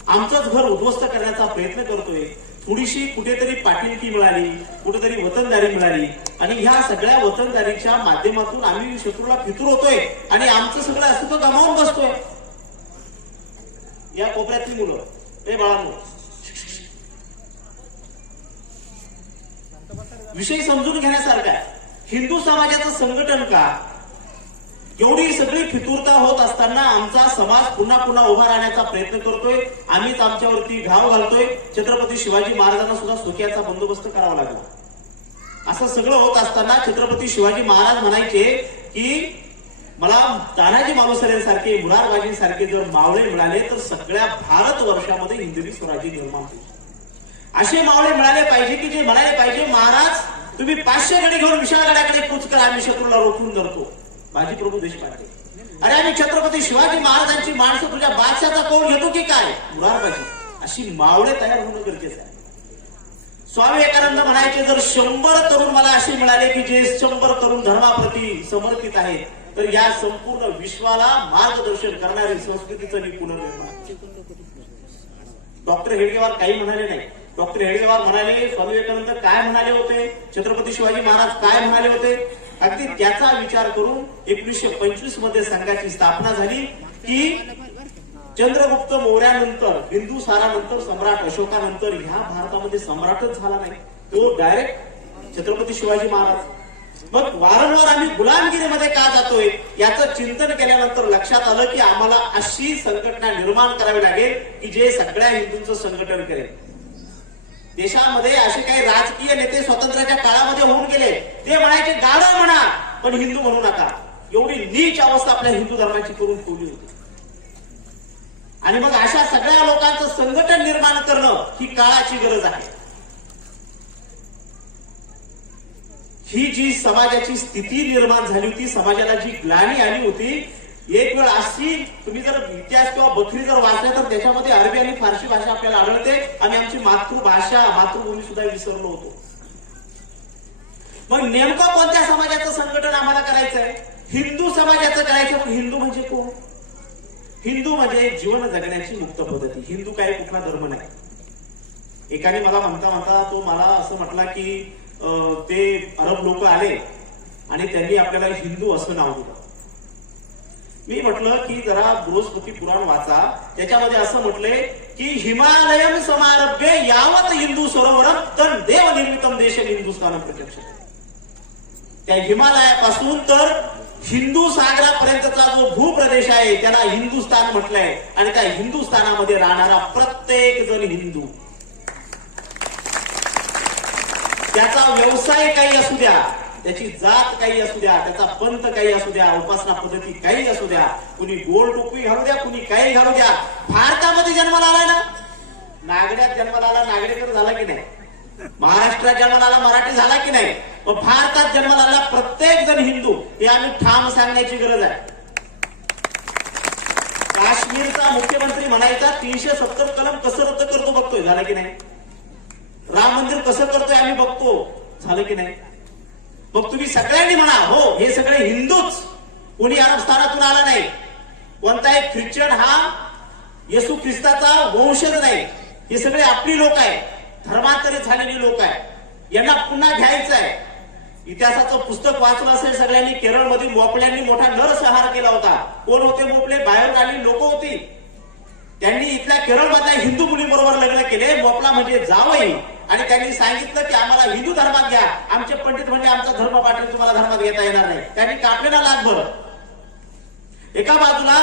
आमचंच घर उद्ध्वस्त करण्याचा प्रयत्न करतोय. थोडीशी कुठेतरी पाटीलकी मिळाली, कुठेतरी वतनदारी मिळाली आणि ह्या सगळ्या वतनदारीच्या माध्यमातून आम्ही शत्रूला फितूर होतोय आणि आमचं सगळं अस्तित्व गमावून बसतोय. या कोपऱ्यातली मुलं, हे बाळांनो, विषय समजून घेण्यासारखा आहे. हिंदू समाजाचं संघटन का? एवढी सगळी फितूरता होत असताना आमचा समाज पुन्हा पुन्हा उभा राहण्याचा प्रयत्न करतोय. आम्हीच आमच्यावरती घाव घालतोय. छत्रपती शिवाजी महाराजांना सुद्धा सोक्याचा बंदोबस्त करावा लागला. असं सगळं होत असताना छत्रपती शिवाजी महाराज म्हणायचे की मला तानाजी मालुसरेंसारखे, मुरारबाजींसारखे जर मावळे मिळाले तर सगळ्या भारतवर्षामध्ये हिंदवी स्वराज्य निर्माण होईल. असे मावळे मिळाले पाहिजे की जे म्हणाले पाहिजे, महाराज तुम्ही 500 गडी घेऊन विशाळगडाकडे कूच करा, आम्ही शत्रूला रोखून धरतो. बाजी प्रभू देशपांडे, अरे आम्ही छत्रपती शिवाजी महाराजांची माणसं तुझ्या बादशाचा कौल घेतो की काय? मुरारबाजी. अशी मावळे तयार होणं गरजेचं आहे. स्वामी विवेकानंद म्हणायचे, जर 100 तरुण मला असे मिळाले की जे 100 तरुण धर्माप्रती समर्पित आहेत तर या संपूर्ण विश्वाला मार्गदर्शन करणारी संस्कृतीचं मी पुनर्निर्माण. डॉक्टर हेडगेवार काही म्हणाले नाही. डॉक्टर हेडगेवार म्हणाले स्वामी विवेकानंद काय म्हणाले होते, छत्रपती शिवाजी महाराज काय म्हणाले होते, अगदी त्याचा विचार करून 1925 मध्ये संघाची स्थापना झाली की चंद्रगुप्त मौर्यानंतर, बिंदुसारानंतर, सम्राट अशोकानंतर ह्या भारतामध्ये सम्राटच झाला नाही, तो डायरेक्ट छत्रपती शिवाजी महाराज. मग वारंवार आम्ही गुलामगिरीमध्ये का जातोय याचं चिंतन केल्यानंतर लक्षात आलं की आम्हाला अशी संघटना निर्माण करावी लागेल की जे सगळ्या हिंदूंचं संघटन करेल. देशामध्ये असे काही राजकीय नेते स्वातंत्र्याच्या काळामध्ये होऊन गेले, ते म्हणायचे गाढव म्हणा पण हिंदू म्हणू नका. एवढी नीच अवस्था आपल्या हिंदू धर्माची करून ठेवली होती. आणि मग अशा सगळ्या लोकांचं संघटन निर्माण करणं ही काळाची गरज आहे. ही जी समाजाची स्थिती निर्माण झाली होती, समाजाला जी ग्लानी आली होती, एक वेळ अशी तुम्ही जर इतिहास किंवा बखरी जर वाचल्या तर त्याच्यामध्ये अरबी आणि फारसी भाषा आपल्याला आढळते. आम्ही आमची मातृभाषा, मातृभूमी सुद्धा विसरलो होतो. मग नेमकं कोणत्या समाजाचं संघटन आम्हाला करायचंय? हिंदू समाजाचं करायचं. मग हिंदू म्हणजे कोण? हिंदू म्हणजे जीवन जगण्याची मुक्त पद्धती. हिंदू काय कुठला धर्म नाही. एकाने मला म्हणता तो मला असं म्हटला की ते अरब लोक आले आणि त्यांनी आपल्याला हिंदू असं नाव दिलं. मी म्हटलं की जरा बृहस्पती पुराण वाचा, त्याच्यामध्ये असं म्हटले की हिमालयम समारभ्य यावत हिंदू सरोवरम तर देवनिर्मितम देश हिंदुस्थान प्रत्यक्ष. त्या हिमालयापासून तर हिंदू सागरापर्यंतचा जो भूप्रदेश आहे त्याला हिंदुस्थान म्हटलंय आणि त्या हिंदुस्थानामध्ये राहणारा प्रत्येक जण हिंदू. त्याचा व्यवसाय काही असू द्या, त्याची जात काही असू द्या, त्याचा पंथ काही असू द्या, उपासना पद्धती काही असू द्या, कुणी गोल टोपी घालू द्या, कुणी काही घालू द्या, भारतामध्ये जन्माला आलाय ना, नागड्यात जन्माला आला नागडेकर झाला की नाही, महाराष्ट्रात जन्माला आला मराठी झाला की नाही, व भारतात जन्माला आला प्रत्येक जण हिंदू, हे आम्ही ठाम सांगण्याची गरज आहे. काश्मीरचा मुख्यमंत्री म्हणायचा 370 कलम कसं रद्द करतो बघतोय, झालं की नाही, राम मंदिर कसं करतोय आम्ही बघतो, झालं की नाही. मग तुम्ही सगळ्यांनी म्हणा हो हे सगळे हिंदूच, कोणी अरब स्थानातून आला नाही, कोणताही ख्रिश्चन हा येशू ख्रिस्ताचा वंशज नाही, हे सगळे आपली लोक आहे, धर्मांतरित झालेली लोक आहे, यांना पुन्हा घ्यायचं आहे. इतिहासाचं पुस्तक वाचलं असेल सगळ्यांनी, केरळमधील मोपल्यांनी मोठा नरसंहार केला होता. कोण होते मोपले? बाहेरून आलेली लोक होती. त्यांनी इथल्या केरळमधल्या हिंदू मुलीबरोबर लग्न केले, मोपला म्हणजे जावई, आणि त्यांनी सांगितलं की आम्हाला हिंदू धर्मात घ्या. आमचे पंडित म्हणजे आमचा धर्म पाटील तुम्हाला धर्मात घेता येणार नाही. त्यांनी कापलेला लाखभर. एका बाजूला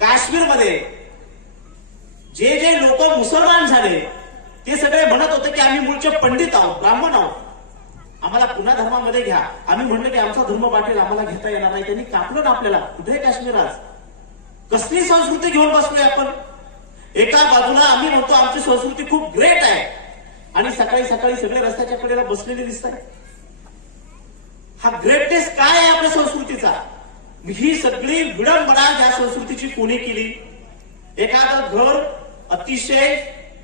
काश्मीरमध्ये जे जे लोक मुसलमान झाले ते सगळे म्हणत होते की आम्ही मूळचे पंडित आहोत, ब्राह्मण आहोत, आम्हाला पुन्हा धर्मामध्ये घ्या. आम्ही म्हणलं की आमचा धर्म पाटील आम्हाला घेता येणार नाही. त्यांनी कापलं ना आपल्याला. कुठे काश्मीर आज? कसली संस्कृती घेऊन बसलोय आपण? एका बाजूला आम्ही म्हणतो आमची संस्कृती खूप ग्रेट आहे, आणि सकाळी सकाळी सगळे रस्त्याच्या कडेला बसलेले दिसतात. हा ग्रेटनेस काय आहे आपल्या संस्कृतीचा? ही सगळी विडंबना या संस्कृतीची कोणी केली? एखादं घर अतिशय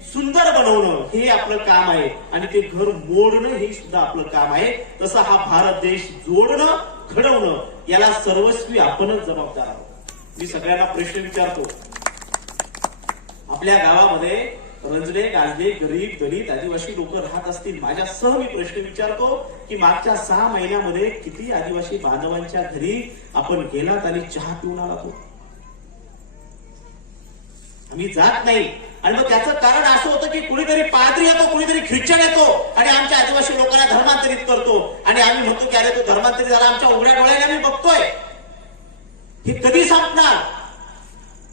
सुंदर बनवणं हे आपलं काम आहे, आणि ते घर मोडणं हे सुद्धा आपलं काम आहे. तसं हा भारत देश जोडणं, घडवणं याला सर्वस्वी आपणच जबाबदार आहोत. मी सगळ्यांना प्रश्न विचारतो, आपल्या गावामध्ये रंजले गाजले गरीब दलित आदिवासी लोक राहत असतील, माझ्यासह मी प्रश्न विचारतो की मागच्या 6 महिन्यामध्ये किती आदिवासी बांधवांच्या घरी आपण गेलात आणि चहा पिऊन आलात? आम्ही जात नाही. आणि मग त्याचं कारण असं होतं की कुणीतरी पाद्री येतो, कुणीतरी ख्रिश्चन येतो आणि आमच्या आदिवासी लोकांना धर्मांतरित करतो, आणि आम्ही म्हणतो की अरे तो धर्मांतरित झाला, आमच्या उघड्या डोळ्याने आम्ही बघतोय. हे कधी संपणार?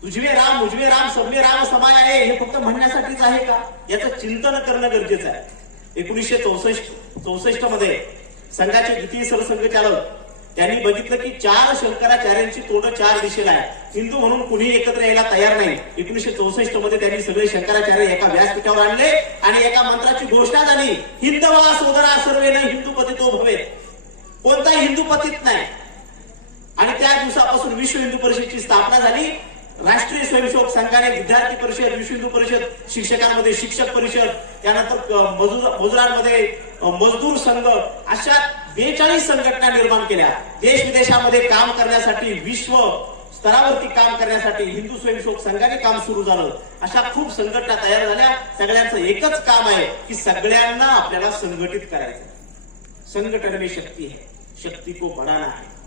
तुझवे राम उजवे राम सबले राम समाय आहे हे फक्त म्हणण्यासाठीच आहे का? याचं चिंतन करणं गरजेचं आहे. 1964 मध्ये संघाचे द्वितीय सरसंघचालक त्यांनी बघितलं की 4 शंकराचार्यांची तोडं 4 दिशेला आहे. हिंदू म्हणून कुणी एकत्र यायला तयार नाही. 1964 मध्ये त्यांनी सगळे शंकराचार्य एका व्यासपीठावर आणले आणि एका मंत्राची घोषणा झाली, हिंदवा सोदरा सर्वे न हिंदू पतितो भवेत. कोणताही हिंदू पतित नाही. आणि त्या दिवसापासून विश्व हिंदू परिषदेची स्थापना झाली. राष्ट्रीय स्वयंसेवक संघाने विद्यार्थी परिषद, विश्व हिंदू परिषद, शिक्षकांमध्ये शिक्षक परिषद, त्यानंतर मजुरांमध्ये मजदूर संघ, अशा 42 संघटना निर्माण केल्या. देश विदेशामध्ये काम करण्यासाठी, विश्व स्तरावरती काम करण्यासाठी हिंदू स्वयंसेवक संघाने काम सुरू झालं. अशा खूप संघटना तयार झाल्या. सगळ्यांचं एकच काम आहे की सगळ्यांना आपल्याला संघटित करायचं. संघटन में शक्ती है, शक्ती को बढ़ाना है.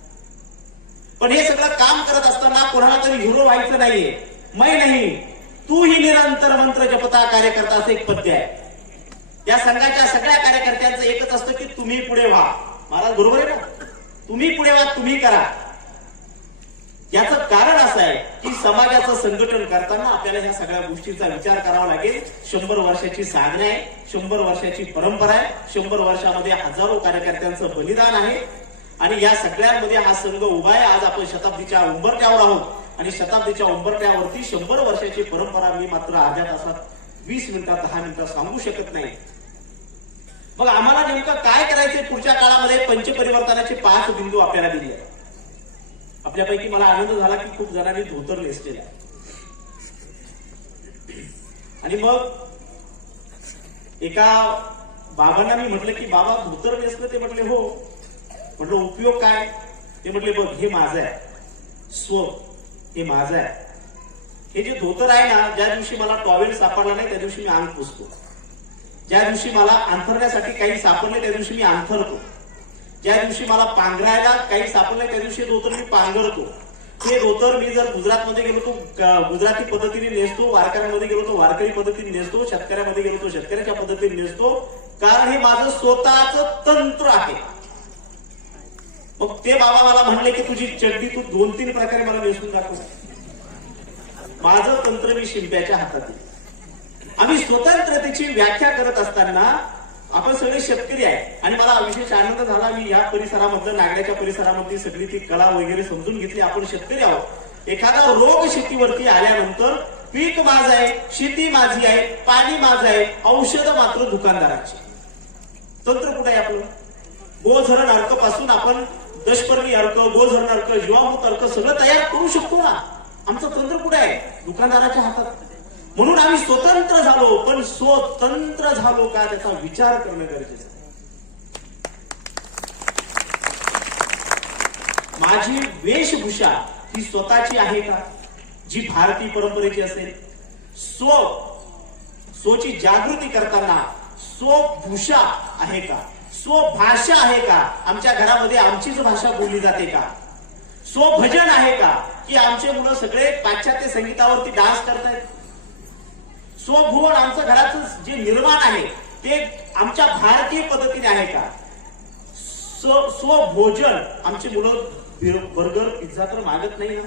पण हे सगळं काम करत असताना कोणाला तरी हिरो व्हायचं नाहीये. मैं नाही तू ही निरंतर मंत्र जपता कार्यकर्ता असं एक पद्य आहे. या संघाच्या सगळ्या कार्यकर्त्यांचं एकच असतं की तुम्ही पुढे व्हा. महाराज बरोबर आहे ना? तुम्ही पुढे व्हा, तुम्ही करा. याचं कारण असं आहे की समाजाचं संघटन करताना आपल्याला ह्या सगळ्या गोष्टींचा विचार करावा लागेल. 100 वर्षाची साधना आहे, 100 वर्षाची परंपरा आहे, 100 वर्षामध्ये हजारो कार्यकर्त्यांचं बलिदान आहे, आणि या सगळ्यांमध्ये हा संघ उभा आहे. आज आपण शताब्दीच्या उंबरठ्यावर आहोत, आणि शताब्दीच्या उंबरठ्यावरती 100 वर्षाची परंपरा मी मात्र अर्ध्या तासात, 20 मिनिटात, 10 मिनिटात सांगू शकत नाही. मग आम्हाला नेमकं काय करायचंय पुढच्या काळामध्ये? पंचपरिवर्तनाचे 5 बिंदू आपल्याला दिले. आपल्यापैकी मला आनंद झाला की खूप जणांनी धोतर नेसलेलं आहे. आणि मग एका बाबांना मी म्हटलं की बाबा धोतर नेसलं? ते म्हटले हो. म्हटलं उपयोग काय? ते म्हटले बघ हे माझं आहे, स्व हे माझं आहे. हे जे धोतर आहे ना, ज्या दिवशी मला टॉवेल सापडला नाही त्या दिवशी मी अंग पुसतो. ज्या दिवशी मला अंथरण्यासाठी काही सापडले त्या दिवशी मी अंथरतो. ज्या दिवशी मला पांघरायला काही सापडले त्या दिवशी धोतर मी पांघरतो. हे धोतर मी जर गुजरातमध्ये गेलो तो गुजराती पद्धतीने नेसतो, वारकऱ्यांमध्ये गेलो तो वारकरी पद्धतीने नेसतो, शेतकऱ्यामध्ये गेलो तो शेतकऱ्याच्या पद्धतीने नेसतो, कारण हे माझं स्वतःचं तंत्र आहे. मग ते बाबा मला म्हणले की तुझी चड्डी तू 2-3 प्रकारे मला नेसून दाखव. माझं तंत्र मी शिंप्याच्या हातात आहे. आम्ही स्वतंत्रतेची व्याख्या करत असताना आपण सगळे शेतकरी आहे आणि मला विशेष आनंद झाला. मी या परिसरामधलं नागड्याच्या परिसरामधली सगळी ती कला वगैरे समजून घेतली. आपण शेतकरी आहोत. एखादा रोग शेतीवरती आल्यानंतर पीक माझं आहे, शेती माझी आहे, पाणी माझं आहे, औषध मात्र दुकानदाराची. तंत्र कुठे आहे आपलं? गोधरण अर्क पासून आपण दशपर्णी अर्क, गोधरण अर्क, जीवामृत अर्क सगळं तयार करू शकतो ना. आमचं तंत्र कुठे आहे? दुकानदाराच्या हातात. म्हणून आम्ही स्वतंत्र झालो, पण स्वतंत्र झालो का त्याचा विचार करणं गरजेचं आहे. माझी वेशभूषा ही स्वतःची आहे का, जी भारतीय परंपरेची असेल? स्वची जागृती करताना स्वभूषा आहे का, स्वभाषा आहे का, आमच्या घरामध्ये आमचीच भाषा बोलली जाते का? स्वभजन आहे का, की आमचे मुलं सगळे पाश्चात्य संगीतावरती डान्स करतायत? स्वभुवन आमचं घराचं जे निर्माण आहे ते आमच्या भारतीय पद्धतीने आहे का? स्वभोजन आमची मुलं बर्गर पिझ्झा तर मागत नाही ना.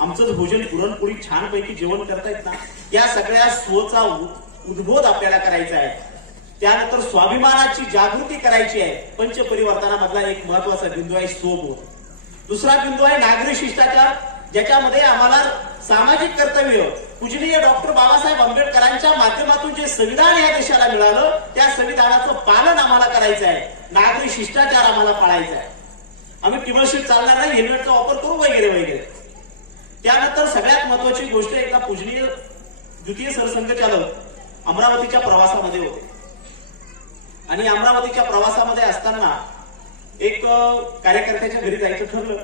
आमचं भोजन पुरणपोळी छानपैकी जेवण करतायत ना. या सगळ्या स्वचा उद्बोध आपल्याला करायचा आहे. त्यानंतर स्वाभिमानाची जागृती करायची आहे. पंचपरिवर्तनामधला एक महत्वाचा बिंदू आहे स्वबोध. दुसरा बिंदू आहे नागरिक शिष्टाचार, ज्याच्यामध्ये आम्हाला सामाजिक कर्तव्य पूजनीय डॉक्टर बाबासाहेब आंबेडकरांच्या माध्यमातून जे संविधान या देशाला मिळालं त्या संविधानाचं पालन आम्हाला करायचं आहे. नागरिक शिष्टाचार आम्हाला पाळायचा आहे. आम्ही टिमरशीट चालणार नाही, हेल्मेटचा वापर करू वगैरे वगैरे. त्यानंतर सगळ्यात महत्वाची गोष्ट, एकदा पूजनीय द्वितीय सरसंघचालक अमरावतीच्या प्रवासामध्ये होते आणि अमरावतीच्या प्रवासामध्ये असताना एक कार्यकर्त्याच्या घरी जायचं ठरलं.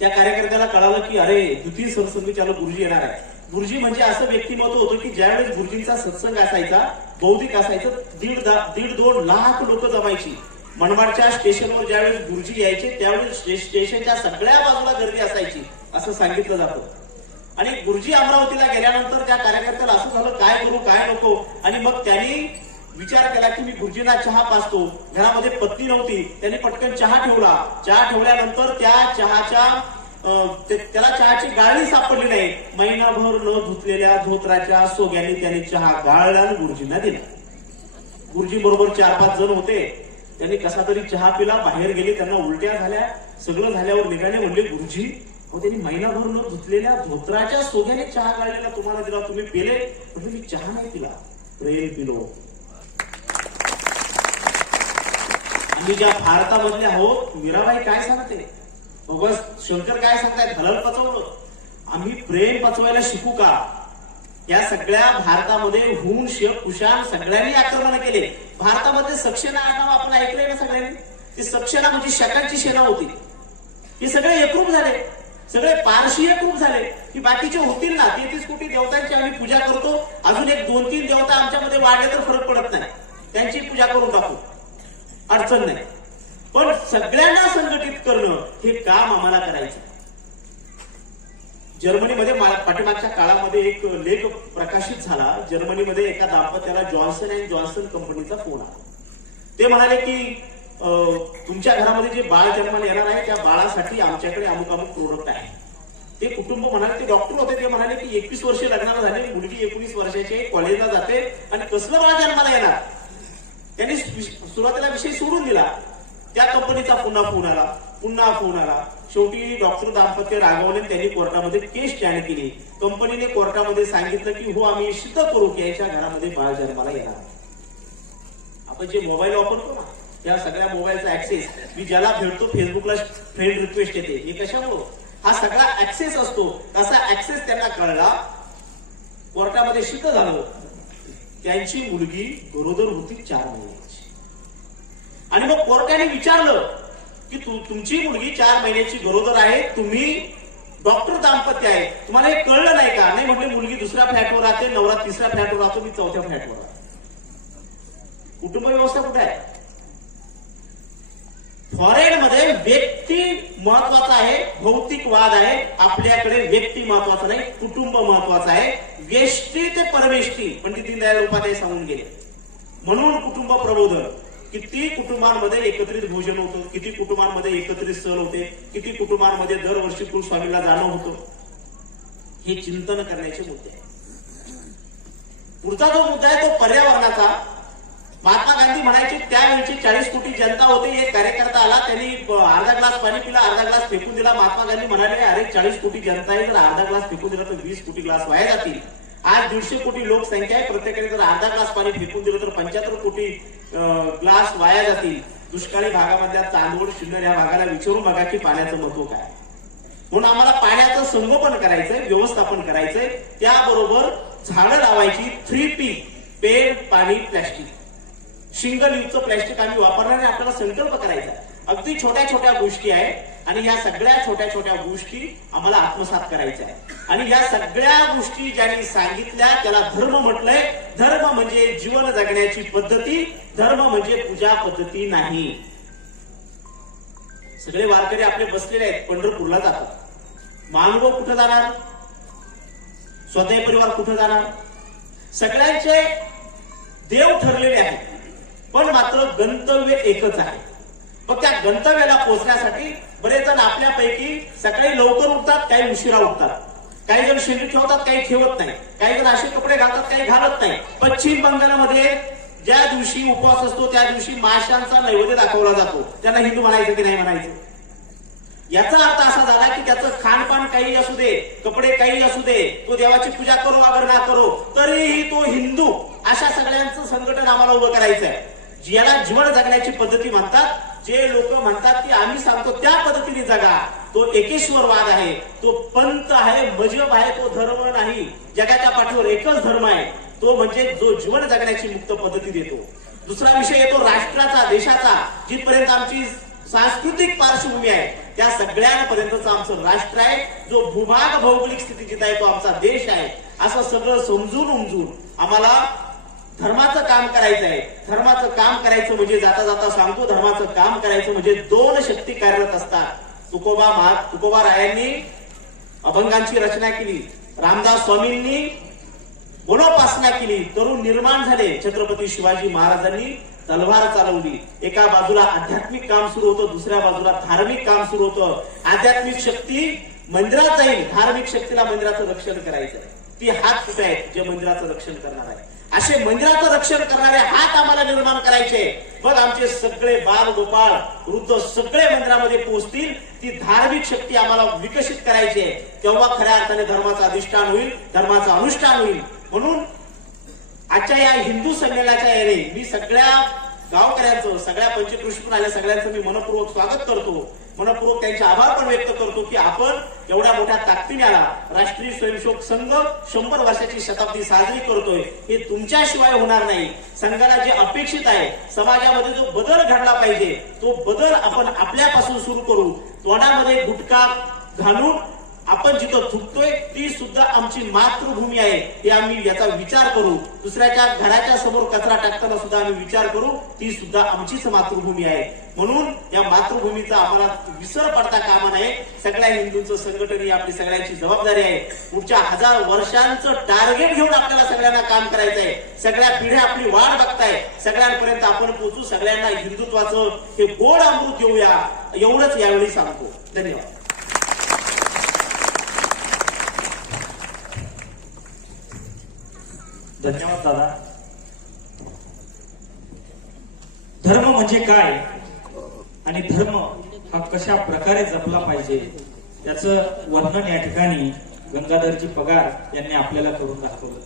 त्या कार्यकर्त्याला कळालं की अरे द्वितीय सरसंघचालक गुरुजी येणार आहे. गुरुजी म्हणजे असं व्यक्तिमत्व होतं की ज्यावेळेस गुरुजींचा सत्संग असायचा, बौद्धिक असायचं, 1.5-2 लाख लोक जमायची. मनमाडच्या स्टेशनवर ज्यावेळेस गुरुजी यायचे त्यावेळेस स्टेशनच्या सगळ्या बाजूला गर्दी असायची असं सांगितलं जातं. आणि गुरुजी अमरावतीला गेल्यानंतर त्या कार्यकर्त्याला असं झालं काय करू काय नको. आणि मग त्यांनी विचार केला की मी गुरुजींना चहा पाजतो. घरामध्ये पत्नी नव्हती, त्यांनी पटकन चहा ठेवला. चहा ठेवल्यानंतर त्या चहाच्या त्याला चहाची गाळणी सापडली नाही. महिनाभर न धुतलेल्या धोत्राच्या सोग्याने त्याने चहा गाळला आणि गुरुजींना दिला. गुरुजी बरोबर 4-5 जण होते. त्यांनी कसा तरी चहा पिला, बाहेर गेले, त्यांना उलट्या झाल्या. सगळं झाल्यावर निघाले, म्हणले गुरुजी त्यांनी महिनाभर न धुतलेल्या धोत्राच्या सोग्याने चहा गाळलेला तुम्हाला दिला, तुम्ही पिले? म्हणजे मी चहा नाही पिला, प्रेम पिलो. आम्ही ज्या भारतामधले आहोत, मीराबाई काय सांगते, भगवान शंकर काय सांगतायत, हलल पचवलं. आम्ही प्रेम पचवायला शिकू का? या सगळ्या भारतामध्ये हुन शेख कुशाण सगळ्यांनी आक्रमण केले. भारतामध्ये सक्सेना नाव आपण ऐकलंय ना सगळ्यांनी. ती सक्सेना म्हणजे शकांची सेना होती. हे सगळे एकरूप झाले, सगळे पारशी एकरूप झाले की बाकीचे होतील ना. 33 कोटी देवतांची आम्ही पूजा करतो, अजून एक 2-3 देवता आमच्यामध्ये वाढले तर फरक पडत नाही, त्यांची पूजा करून टाकू, अडचण नाही. पण सगळ्यांना संघटित करणं हे काम आम्हाला करायचं. जर्मनीमध्ये पाठीमागच्या काळामध्ये एक लेख प्रकाशित झाला. जर्मनीमध्ये एका दाम्पत्याला जॉन्सन अँड जॉन्सन कंपनीचा फोन आला. ते म्हणाले की तुमच्या घरामध्ये जे बाळ जन्माला येणार आहे त्या बाळासाठी आमच्याकडे अमुक अमुक प्रोडक्ट आहे. ते कुटुंब म्हणाले, ते डॉक्टर होते, ते म्हणाले की 21 वर्ष लग्नाला झाले, मुलगी 19 वर्षाची आहे, कॉलेजला जाते आणि कसलं बाळ जन्माला येणार. त्यांनी सुरुवातीला विषय सोडून दिला. त्या कंपनीचा पुन्हा फोन आला. शेवटी डॉक्टर दाम्पत्य रागवले, त्यांनी कोर्टामध्ये केस स्टँड केली. कंपनीने कोर्टामध्ये सांगितलं की हो आम्ही सिद्ध करू की याच्या घरामध्ये बाळ जन्माला येणार. आपण जे मोबाईल वापरतो ना, या सगळ्या मोबाईलचा ऍक्सेस मी ज्याला भेटतो फेसबुकला फ्रेंड रिक्वेस्ट येते, हे कशामुळं? हा सगळा ऍक्सेस असतो. तसा ऍक्सेस त्यांना कळला, कोर्टामध्ये सिद्ध झालं. त्यांची मुलगी गरोदर होती 4 महिन्याची. आणि मग कोर्टाने विचारलं की तुमची मुलगी 4 महिन्याची गरोदर आहे, तुम्ही डॉक्टर दाम्पत्य आहे, तुम्हाला हे कळलं नाही का? नाही म्हटले, मुलगी 2ऱ्या फ्लॅटवर राहते, नवरा 3ऱ्या फ्लॅटवर राहतो, मी 4थ्या फ्लॅटवर राहतो. कुटुंब व्यवस्था कुठे आहे? फॉरेनमध्ये व्यक्ती महत्वाचा आहे, भौतिकवाद आहे. आपल्याकडे व्यक्ती महत्वाचा नाही, कुटुंब महत्वाचा आहे. व्यष्टी ते परमेष्टी पंडित दीनदयाळ उपाध्याय सांगून गेले. म्हणून कुटुंब प्रबोधन. किती कुटुंबांमध्ये एकत्रित भोजन होतं, किती कुटुंबांमध्ये एकत्रित सण होते, किती कुटुंबांमध्ये दरवर्षी कुलस्वामीला जाणं होतं. हे चिंतन करण्याचे मुद्दे. पुढचा जो मुद्दा आहे तो पर्यावरणाचा. महात्मा गांधी म्हणायचे त्यावेळची 40 कोटी जनता होते, एक कार्यकर्ता आला, त्यांनी अर्धा ग्लास पाणी पिला, अर्धा ग्लास फेकून दिला. महात्मा गांधी म्हणाले, अरे 40 कोटी जनता आहे, जर अर्धा ग्लास फेकून दिला तर 20 कोटी ग्लास वाया जातील. आज 150 कोटी लोकसंख्या आहे, प्रत्येकाने जर अर्धा ग्लास पाणी फेकून दिलं तर 75 कोटी ग्लास वाया जातील. दुष्काळी भागामधल्या चांदवड, शिन्नर या भागाला विचारून बघा की पाण्याचं महत्व काय. म्हणून आम्हाला पाण्याचं संगोपन करायचंय, व्यवस्थापन करायचंय. त्याबरोबर झाडं लावायची. 3P पेन, पाणी, प्लॅस्टिक. सिंगल यूजचं प्लॅस्टिक आम्ही वापरणार नाही, आपल्याला संकल्प करायचा. अगदी छोट्या छोट्या गोष्टी आहेत आणि ह्या सगळ्या छोट्या छोट्या गोष्टी आम्हाला आत्मसात करायच्या आहेत. आणि ह्या सगळ्या गोष्टी ज्यांनी सांगितल्या त्याला धर्म म्हटलंय. धर्म म्हणजे जीवन जगण्याची पद्धती, धर्म म्हणजे पूजा पद्धती नाही. सगळे वारकरी आपले बसलेले आहेत, पंढरपूरला जातात. मानव कुठं जाणार, स्वतः परिवार कुठं जाणार, सगळ्यांचे देव ठरलेले आहेत, पण मात्र गंतव्य एकच आहे. पण त्या गंतव्याला पोहोचण्यासाठी बरेच जण आपल्यापैकी सकाळी लवकर उठतात, काही उशिरा उठतात. काही जण शेंडी ठेवतात, काही ठेवत नाही. काही जण असे कपडे घालतात, काही घालत नाही. पश्चिम बंगालमध्ये ज्या दिवशी उपवास असतो त्या दिवशी माशांचा नैवेद्य दाखवला जातो. त्यांना हिंदू म्हणायचं की नाही म्हणायचं? याचा अर्थ असा झाला की त्याचं खानपान काही असू दे, कपडे काही असू दे, तो देवाची पूजा करो अगर ना करो तरीही तो हिंदू. अशा सगळ्यांचं संघटन आम्हाला उभं करायचं आहे. ज्याला जीवन जगण्याची पद्धती म्हणतात. जे लोक म्हणतात की आम्ही सांगतो त्या पद्धतीने जगा, तो एकेश्वरवाद आहे, तो पंथ आहे, मजहब आहे, तो धर्म नाही. जगाच्या पाठीवर एकच धर्म आहे, तो म्हणजे जो जीवन जगण्याची मुक्त पद्धती देतो. दुसरा विषय येतो राष्ट्राचा, देशाचा. जिथपर्यंत आमची सांस्कृतिक पार्श्वभूमी आहे त्या सगळ्यांपर्यंतच आमचं राष्ट्र आहे. जो भूभाग, भौगोलिक स्थिती जिथं आहे तो आमचा देश आहे. असं सगळं समजून उमजून आम्हाला धर्माचं काम करायचं आहे. धर्माचं काम करायचं म्हणजे जाता जाता सांगतो, धर्माचं काम करायचं म्हणजे 2 शक्ती कार्यरत असतात. तुकोबा रायांनी अभंगांची रचना केली, रामदास स्वामींनी गुणोपासना केली, तरुण निर्माण झाले. छत्रपती शिवाजी महाराजांनी तलवार चालवली. एका बाजूला आध्यात्मिक काम सुरू होतं, दुसऱ्या बाजूला धार्मिक काम सुरू होतं. आध्यात्मिक शक्ती मंदिरात जाईल, धार्मिक शक्तीला मंदिराचं रक्षण करायचं. ती हात कुठे आहेत जे मंदिराचं रक्षण करणार आहे. असे मंदिराचं रक्षण करणारे हात आम्हाला निर्माण करायचे. मग आमचे सगळे बाल, गोपाळ, वृद्ध सगळे मंदिरामध्ये पोहोचतील. ती धार्मिक शक्ती आम्हाला विकसित करायची आहे. तेव्हा खऱ्या अर्थाने धर्माचं अधिष्ठान होईल, धर्माचं अनुष्ठान होईल. म्हणून आजच्या या हिंदू संमेलनाच्या याने मी सगळ्या गावकऱ्यांचं, सगळ्या पंचकृषीतून आल्या सगळ्यांचं मी मनपूर्वक स्वागत करतो. मनपूर्वक त्यांचे आभार पण व्यक्त करतो की आपण एवढ्या मोठ्या ताकदीने आला. राष्ट्रीय स्वयंसेवक संघ 100 वर्षाची शताब्दी साजरी करतोय. हे तुमच्याशिवाय होणार नाही. संघाला जे अपेक्षित आहे, समाजामध्ये जो बदल घडला पाहिजे तो बदल आपण आपल्यापासून सुरू करू. तोंडामध्ये गुटखा घालून आपण जिथं थुकतोय ती सुद्धा आमची मातृभूमी आहे हे आम्ही याचा विचार करू. दुसऱ्याच्या घराच्या समोर कचरा टाकताना सुद्धा आम्ही विचार करू, ती सुद्धा आमचीच मातृभूमी आहे. म्हणून या मातृभूमीचा आम्हाला विसर पडता कामा नये. सगळ्या हिंदूंचं संघटन ही आपली सगळ्यांची जबाबदारी आहे. पुढच्या 1000 वर्षांचं टार्गेट घेऊन आपल्याला सगळ्यांना काम करायचं आहे. सगळ्या पिढ्या आपली वाट बघताय. सगळ्यांपर्यंत आपण पोहोचू, सगळ्यांना हिंदुत्वाचं हे गोड अमृत देऊया, एवढंच यावेळी सांगतो. धन्यवाद. धन्यवाद दादा. धर्म म्हणजे काय आणि धर्म हा कशा प्रकारे जपला पाहिजे याचं वर्णन या ठिकाणी गंगाधरजी पगार यांनी आपल्याला करून दाखवलं.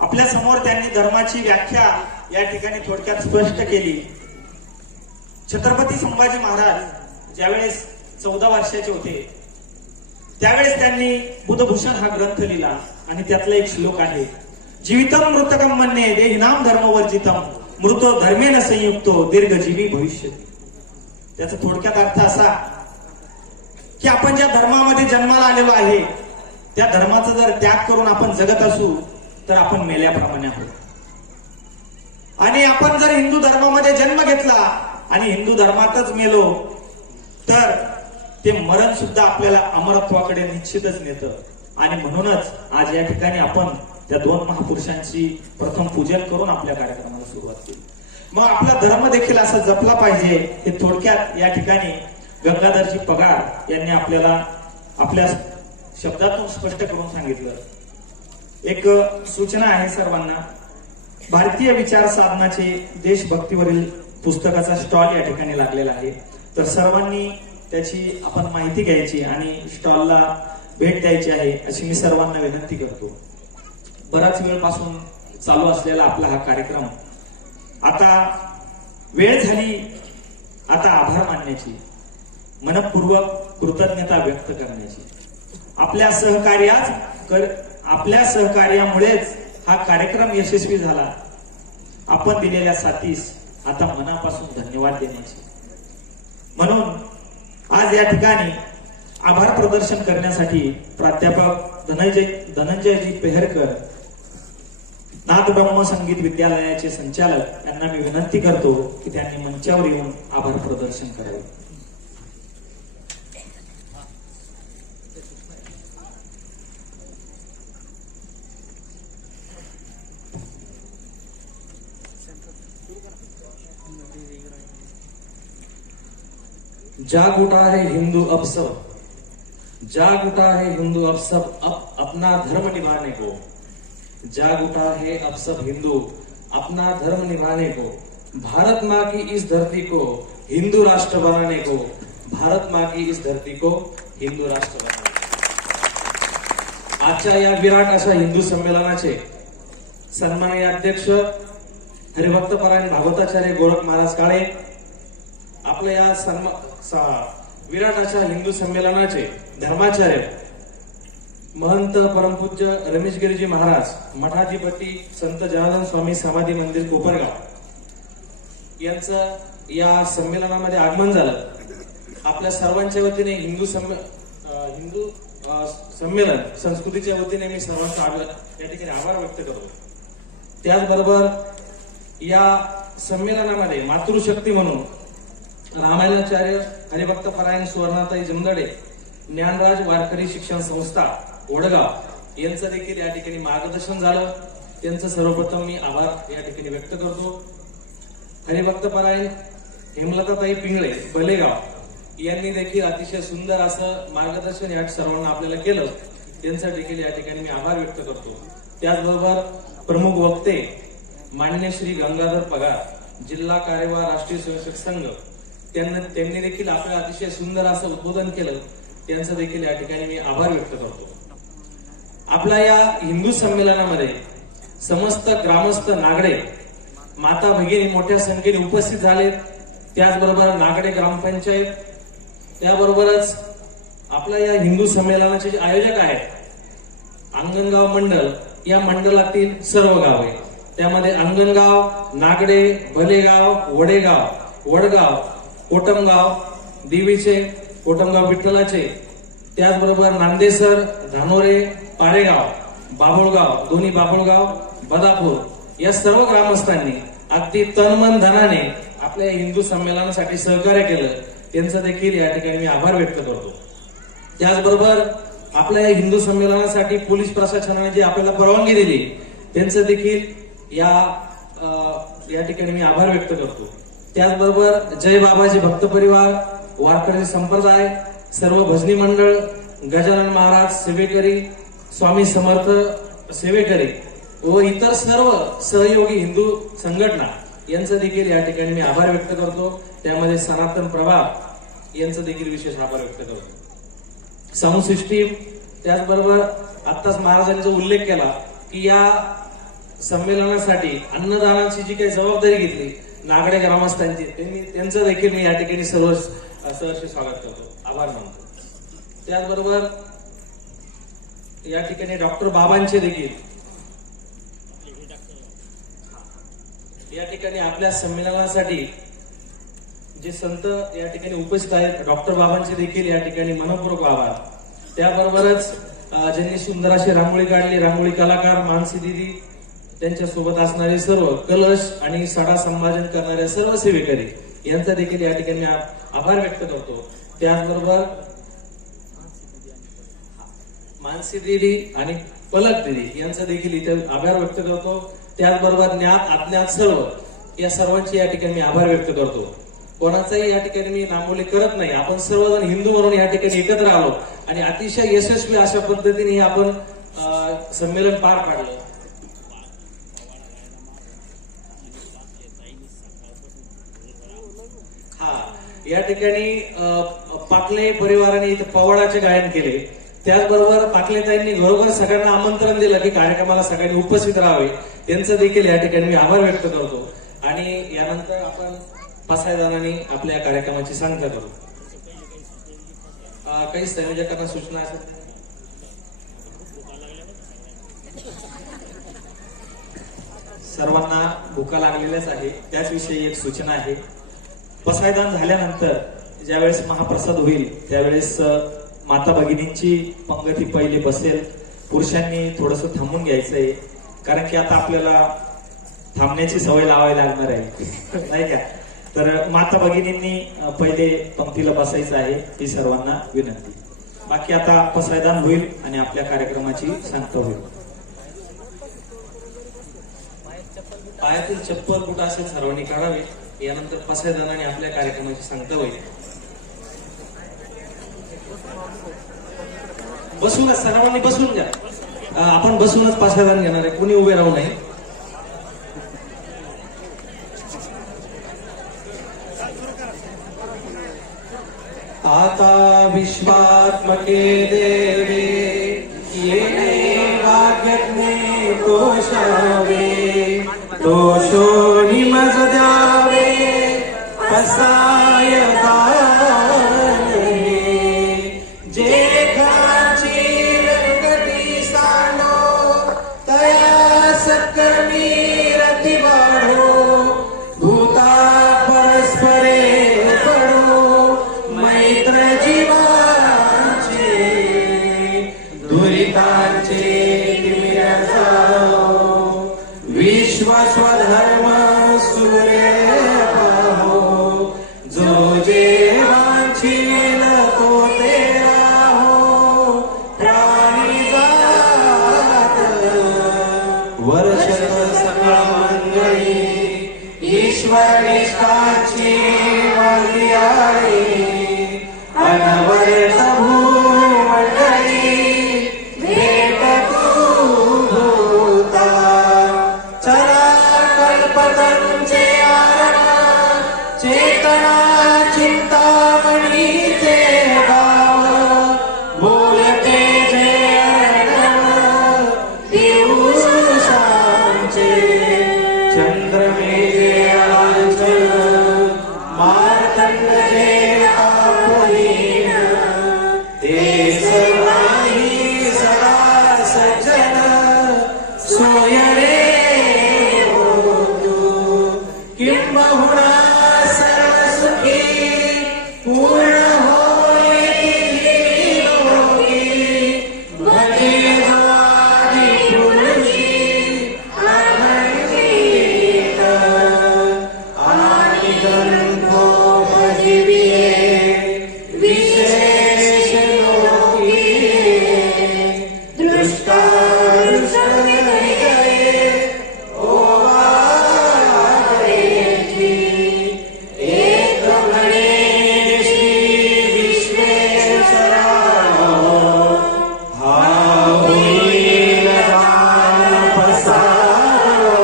आपल्या समोर त्यांनी धर्माची व्याख्या या ठिकाणी थोडक्यात स्पष्ट केली. छत्रपती संभाजी महाराज ज्यावेळेस 14 वर्षाचे होते त्यावेळेस त्यांनी बुधभूषण हा ग्रंथ लिहिला आणि त्यातला एक श्लोक आहे, जीवितम मृतकम मन्ये देहिनाम धर्मवर्जितम मृत धर्मेन संयुक्तो दीर्घजीवी भविष्य. त्याचा थोडक्यात अर्थ असा की आपण ज्या धर्मामध्ये जन्माला आलेलो आहे त्या धर्माचा जर त्याग करून आपण जगत असू तर आपण मेल्याप्रमाणे आहोत. आणि आपण जर हिंदू धर्मामध्ये जन्म घेतला आणि हिंदू धर्मातच मेलो तर ते मरण सुद्धा आपल्याला अमरत्वाकडे निश्चितच नेतं. आणि म्हणूनच आज या ठिकाणी आपण त्या 2 महापुरुषांची प्रथम पूजन करून आपल्या कार्यक्रमाला सुरुवात केली. मग आपला धर्म देखील असा जपला पाहिजे हे थोडक्यात या ठिकाणी गंगाधरजी पगार यांनी आपल्याला आपल्या शब्दातून स्पष्ट करून सांगितलं. एक सूचना आहे सर्वांना भारतीय विचार साधनाचे देशभक्तीवरील पुस्तकाचा स्टॉल या ठिकाणी लागलेला आहे. तर सर्वांनी त्याची आपण माहिती घ्यायची आणि स्टॉलला भेट द्यायची आहे अशी मी सर्वांना विनंती करतो. बराच वेळपासून चालू असलेला आपला हा कार्यक्रम आता वेळ झाली आता आभार मानण्याची, मनपूर्वक कृतज्ञता व्यक्त करण्याची. आपल्या सहकार्यामुळेच हा कार्यक्रम यशस्वी झाला. आपण दिलेल्या साथीस आता मनापासून धन्यवाद देण्याची. म्हणून आज या ठिकाणी आभार प्रदर्शन करण्यासाठी प्राध्यापक धनंजयजी पेहरकर, नाथ ब्रह्म संगीत विद्यालयाचे संचालक यांना मी विनंती करतो की त्यांनी मंचावर येऊन आभार प्रदर्शन करावे. जाग उठा है हिंदू अब सब, जाग उठा है हिंदू अब सब अपना धर्म निभाने को. जाग उठा है अब सब हिंदू अपना धर्म निभाने को. भारत माँ की इस धरती को हिंदू राष्ट्र बनाने को. भारत माँ की इस धरती को हिंदू राष्ट्र बनाने को. आजच्या या विराट अशा हिंदू संमेलनाचे सन्माननीय अध्यक्ष हरिभक्तपरायण भागवताचार्य गोरख महाराज काळे, आपल्या या विराट अशा हिंदू संमेलनाचे धर्माचार्य महंत परमपूज्य रमेशगिरीजी महाराज, मठाधिपती संत जनार्दन स्वामी समाधी मंदिर कोपरगाव यांचं या संमेलनामध्ये आगमन झालं. आपल्या सर्वांच्या वतीने हिंदू संमेलन संस्कृतीच्या वतीने मी सर्वांचा या ठिकाणी आभार व्यक्त करतो. त्याचबरोबर या संमेलनामध्ये मातृशक्ती म्हणून रामायणाचार्य हरिभक्तपरायण सुवर्णाताई जमदडे, ज्ञानराज वारकरी शिक्षण संस्था वडगाव यांचं देखील या ठिकाणी मार्गदर्शन झालं. त्यांचं सर्वप्रथम मी आभार या ठिकाणी व्यक्त करतो. हरिभक्तपरायण हेमलताताई पिंगळे बलेगाव यांनी देखील अतिशय सुंदर असं मार्गदर्शन या सर्वांना आपल्याला केलं. त्यांचं देखील या ठिकाणी मी आभार व्यक्त करतो. त्याचबरोबर प्रमुख वक्ते मान्य श्री गंगाधर पगार, जिल्हा कार्यवाह राष्ट्रीय स्वयंसेवक संघ, त्यांनी देखील आपल्याला अतिशय सुंदर असं उद्बोधन केलं. त्यांचं देखील या ठिकाणी मी आभार व्यक्त करतो. आपल्या या हिंदू संमेलनामध्ये समस्त ग्रामस्थ नागडे माता भगिनी मोठ्या संख्येने उपस्थित झालेत. त्याचबरोबर नागडे ग्रामपंचायत, त्याबरोबरच आपल्या या हिंदू संमेलनाचे जे आयोजक आहेत अंगणगाव मंडळ, या मंडळातील सर्व गावे, त्यामध्ये अंगणगाव, नागडे, भलेगाव, वडेगाव, वडगाव, कोटमगाव देवीचे, कोटमगाव विठ्ठलाचे, त्याचबरोबर नांदेसर, धानोरे, पारेगाव, बाभुळगाव, दोन्ही बाभुळगाव, बदापूर या सर्व ग्रामस्थांनी अगदी तनमन धनाने आपल्या हिंदू संमेलनासाठी सहकार्य केलं. त्यांचं देखील या ठिकाणी मी आभार व्यक्त करतो. त्याचबरोबर आपल्या हिंदू संमेलनासाठी पोलीस प्रशासनाने जी आपल्याला परवानगी दिली त्यांचं देखील या ठिकाणी मी आभार व्यक्त करतो. त्याचबरोबर जय बाबाजी भक्त परिवार, वारकरी संप्रदाय, सर्व भजनी मंडळ, गजानन महाराज सेवेकरी, स्वामी समर्थ सेवेकरी व इतर सर्व सहयोगी हिंदू संघटना यांचं देखील या ठिकाणी मी आभार व्यक्त करतो. त्यामध्ये सनातन प्रभाग यांचं देखील विशेष आभार व्यक्त करतो. साऊंड सिस्टीम, त्याचबरोबर आत्ताच महाराजांचा उल्लेख केला की या संमेलनासाठी अन्नदानाची जी काही जबाबदारी घेतली नागडे ग्रामस्थांची, त्यांचं देखील मी या ठिकाणी सहर्ष स्वागत करतो, आभार मानतो. त्याचबरोबर या ठिकाणी डॉक्टर बाबांचे देखील या ठिकाणी आपल्या संमेलनासाठी जे संत या ठिकाणी उपस्थित आहेत डॉक्टर बाबांचे देखील या ठिकाणी मनपूर्वक आभार. त्याबरोबरच ज्यांनी सुंदर अशी रांगोळी काढली, रांगोळी कलाकार मानसी दिदी, त्यांच्या सोबत असणारे सर्व कलश आणि सडा संभाजन करणारे सर्व सेवेकरी यांचा देखील या ठिकाणी आभार व्यक्त करतो. त्याचबरोबर मानसी दिदी आणि पलक दिदी यांचा देखील इथे आभार व्यक्त करतो. त्याचबरोबर ज्ञात अज्ञात सर्व या सर्वांचे या ठिकाणी मी आभार व्यक्त करतो. कोणाचाही या ठिकाणी मी नामोल्लेख करत नाही. आपण सर्वजण हिंदू म्हणून या ठिकाणी एकत्र आलो आणि अतिशय यशस्वी अशा पद्धतीने आपण संमेलन पार पाडलं. या ठिकाणी पाकले परिवाराने इथे पवाडाचे गायन केले. त्याचबरोबर पाकलेताईंनी घरोघर सगळ्यांना आमंत्रण दिलं की कार्यक्रमाला सगळ्यांनी उपस्थित राहावे. त्यांचं देखील या ठिकाणी मी आभार व्यक्त करतो. आणि यानंतर आपण पसायदानाने आपल्या कार्यक्रमाची सांगता करू. काही संयोजकांना सूचना असेल. सर्वांना भुका लागलेल्याच आहे, त्याचविषयी एक सूचना आहे. पसायदान झाल्यानंतर ज्यावेळेस महाप्रसाद होईल त्यावेळेस माता भगिनींची पंगती पहिली बसेल. पुरुषांनी थोडस थांबून घ्यायचंय, कारण की आता आपल्याला थांबण्याची सवय लावावी लागणार आहे नाही का. तर माता भगिनींनी पहिले पंक्तीला बसायचं आहे, ही सर्वांना विनंती. बाकी आता पसायदान होईल आणि आपल्या कार्यक्रमाची सांगता होईल. पायातील चप्पल कुठं असेल सर्वांनी काढावे. यानंतर पसायदानाने आपल्या कार्यक्रमाची सांगता होईल. बसूनच सर्वांनी बसून घ्या. आपण बसूनच पसायदान घेणार आहे, कोणी उभे राहू नये. आता विश्वात्मके देवे येणे वाग्यज्ञे तोषावे, तोषोनी मज द्यावे पसाय दाने. जे खाची रंगती सांडो तया सकमी रती वाढो. भूता परस्परे पडो मैत्र जीवाचे, दुरितांचे तिमिर जाओ. विश्व स्वधर्म सूर्य पाहो, जो जे वांछील तो ते राहो. प्राणी जात वर्षत सकळ मंगळी, ईश्वर निष्ठाची मंदियाळी. अनवर्त भूमंडळी भेट तू भूता. चला कल्पतरूंचे आरण, चेतना चिंतामणीचे गाव. बोलते जे अर्णव दिवसांचे, चंद्रमेजे आंचल मार्तंड जे तापहीन. ते सर्वांनी सदा सज्जन सोय रे होतु. किंबहुना सर्व सुखी पूर्ण होय तिन्ही लोकी. भजे जो आदि पुरुषी अखंडित, आणि ग्रंथो भजिविये विशेष लोकी. दृष्टा दृष्टविजये ओवारेची, एक म्हणे श्री विश्वेश्वरा. हा होईल दान पसारो,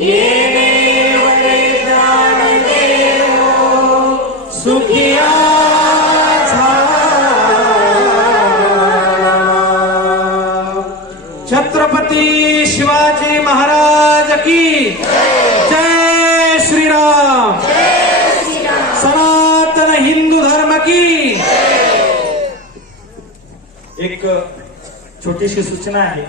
येणे वरे ज्ञान देवो. सुखिया छत्रपती शिवाजी महाराज की जय श्रीराम. सनातन हिंदू धर्म की. एक छोटीशी सूचना आहे.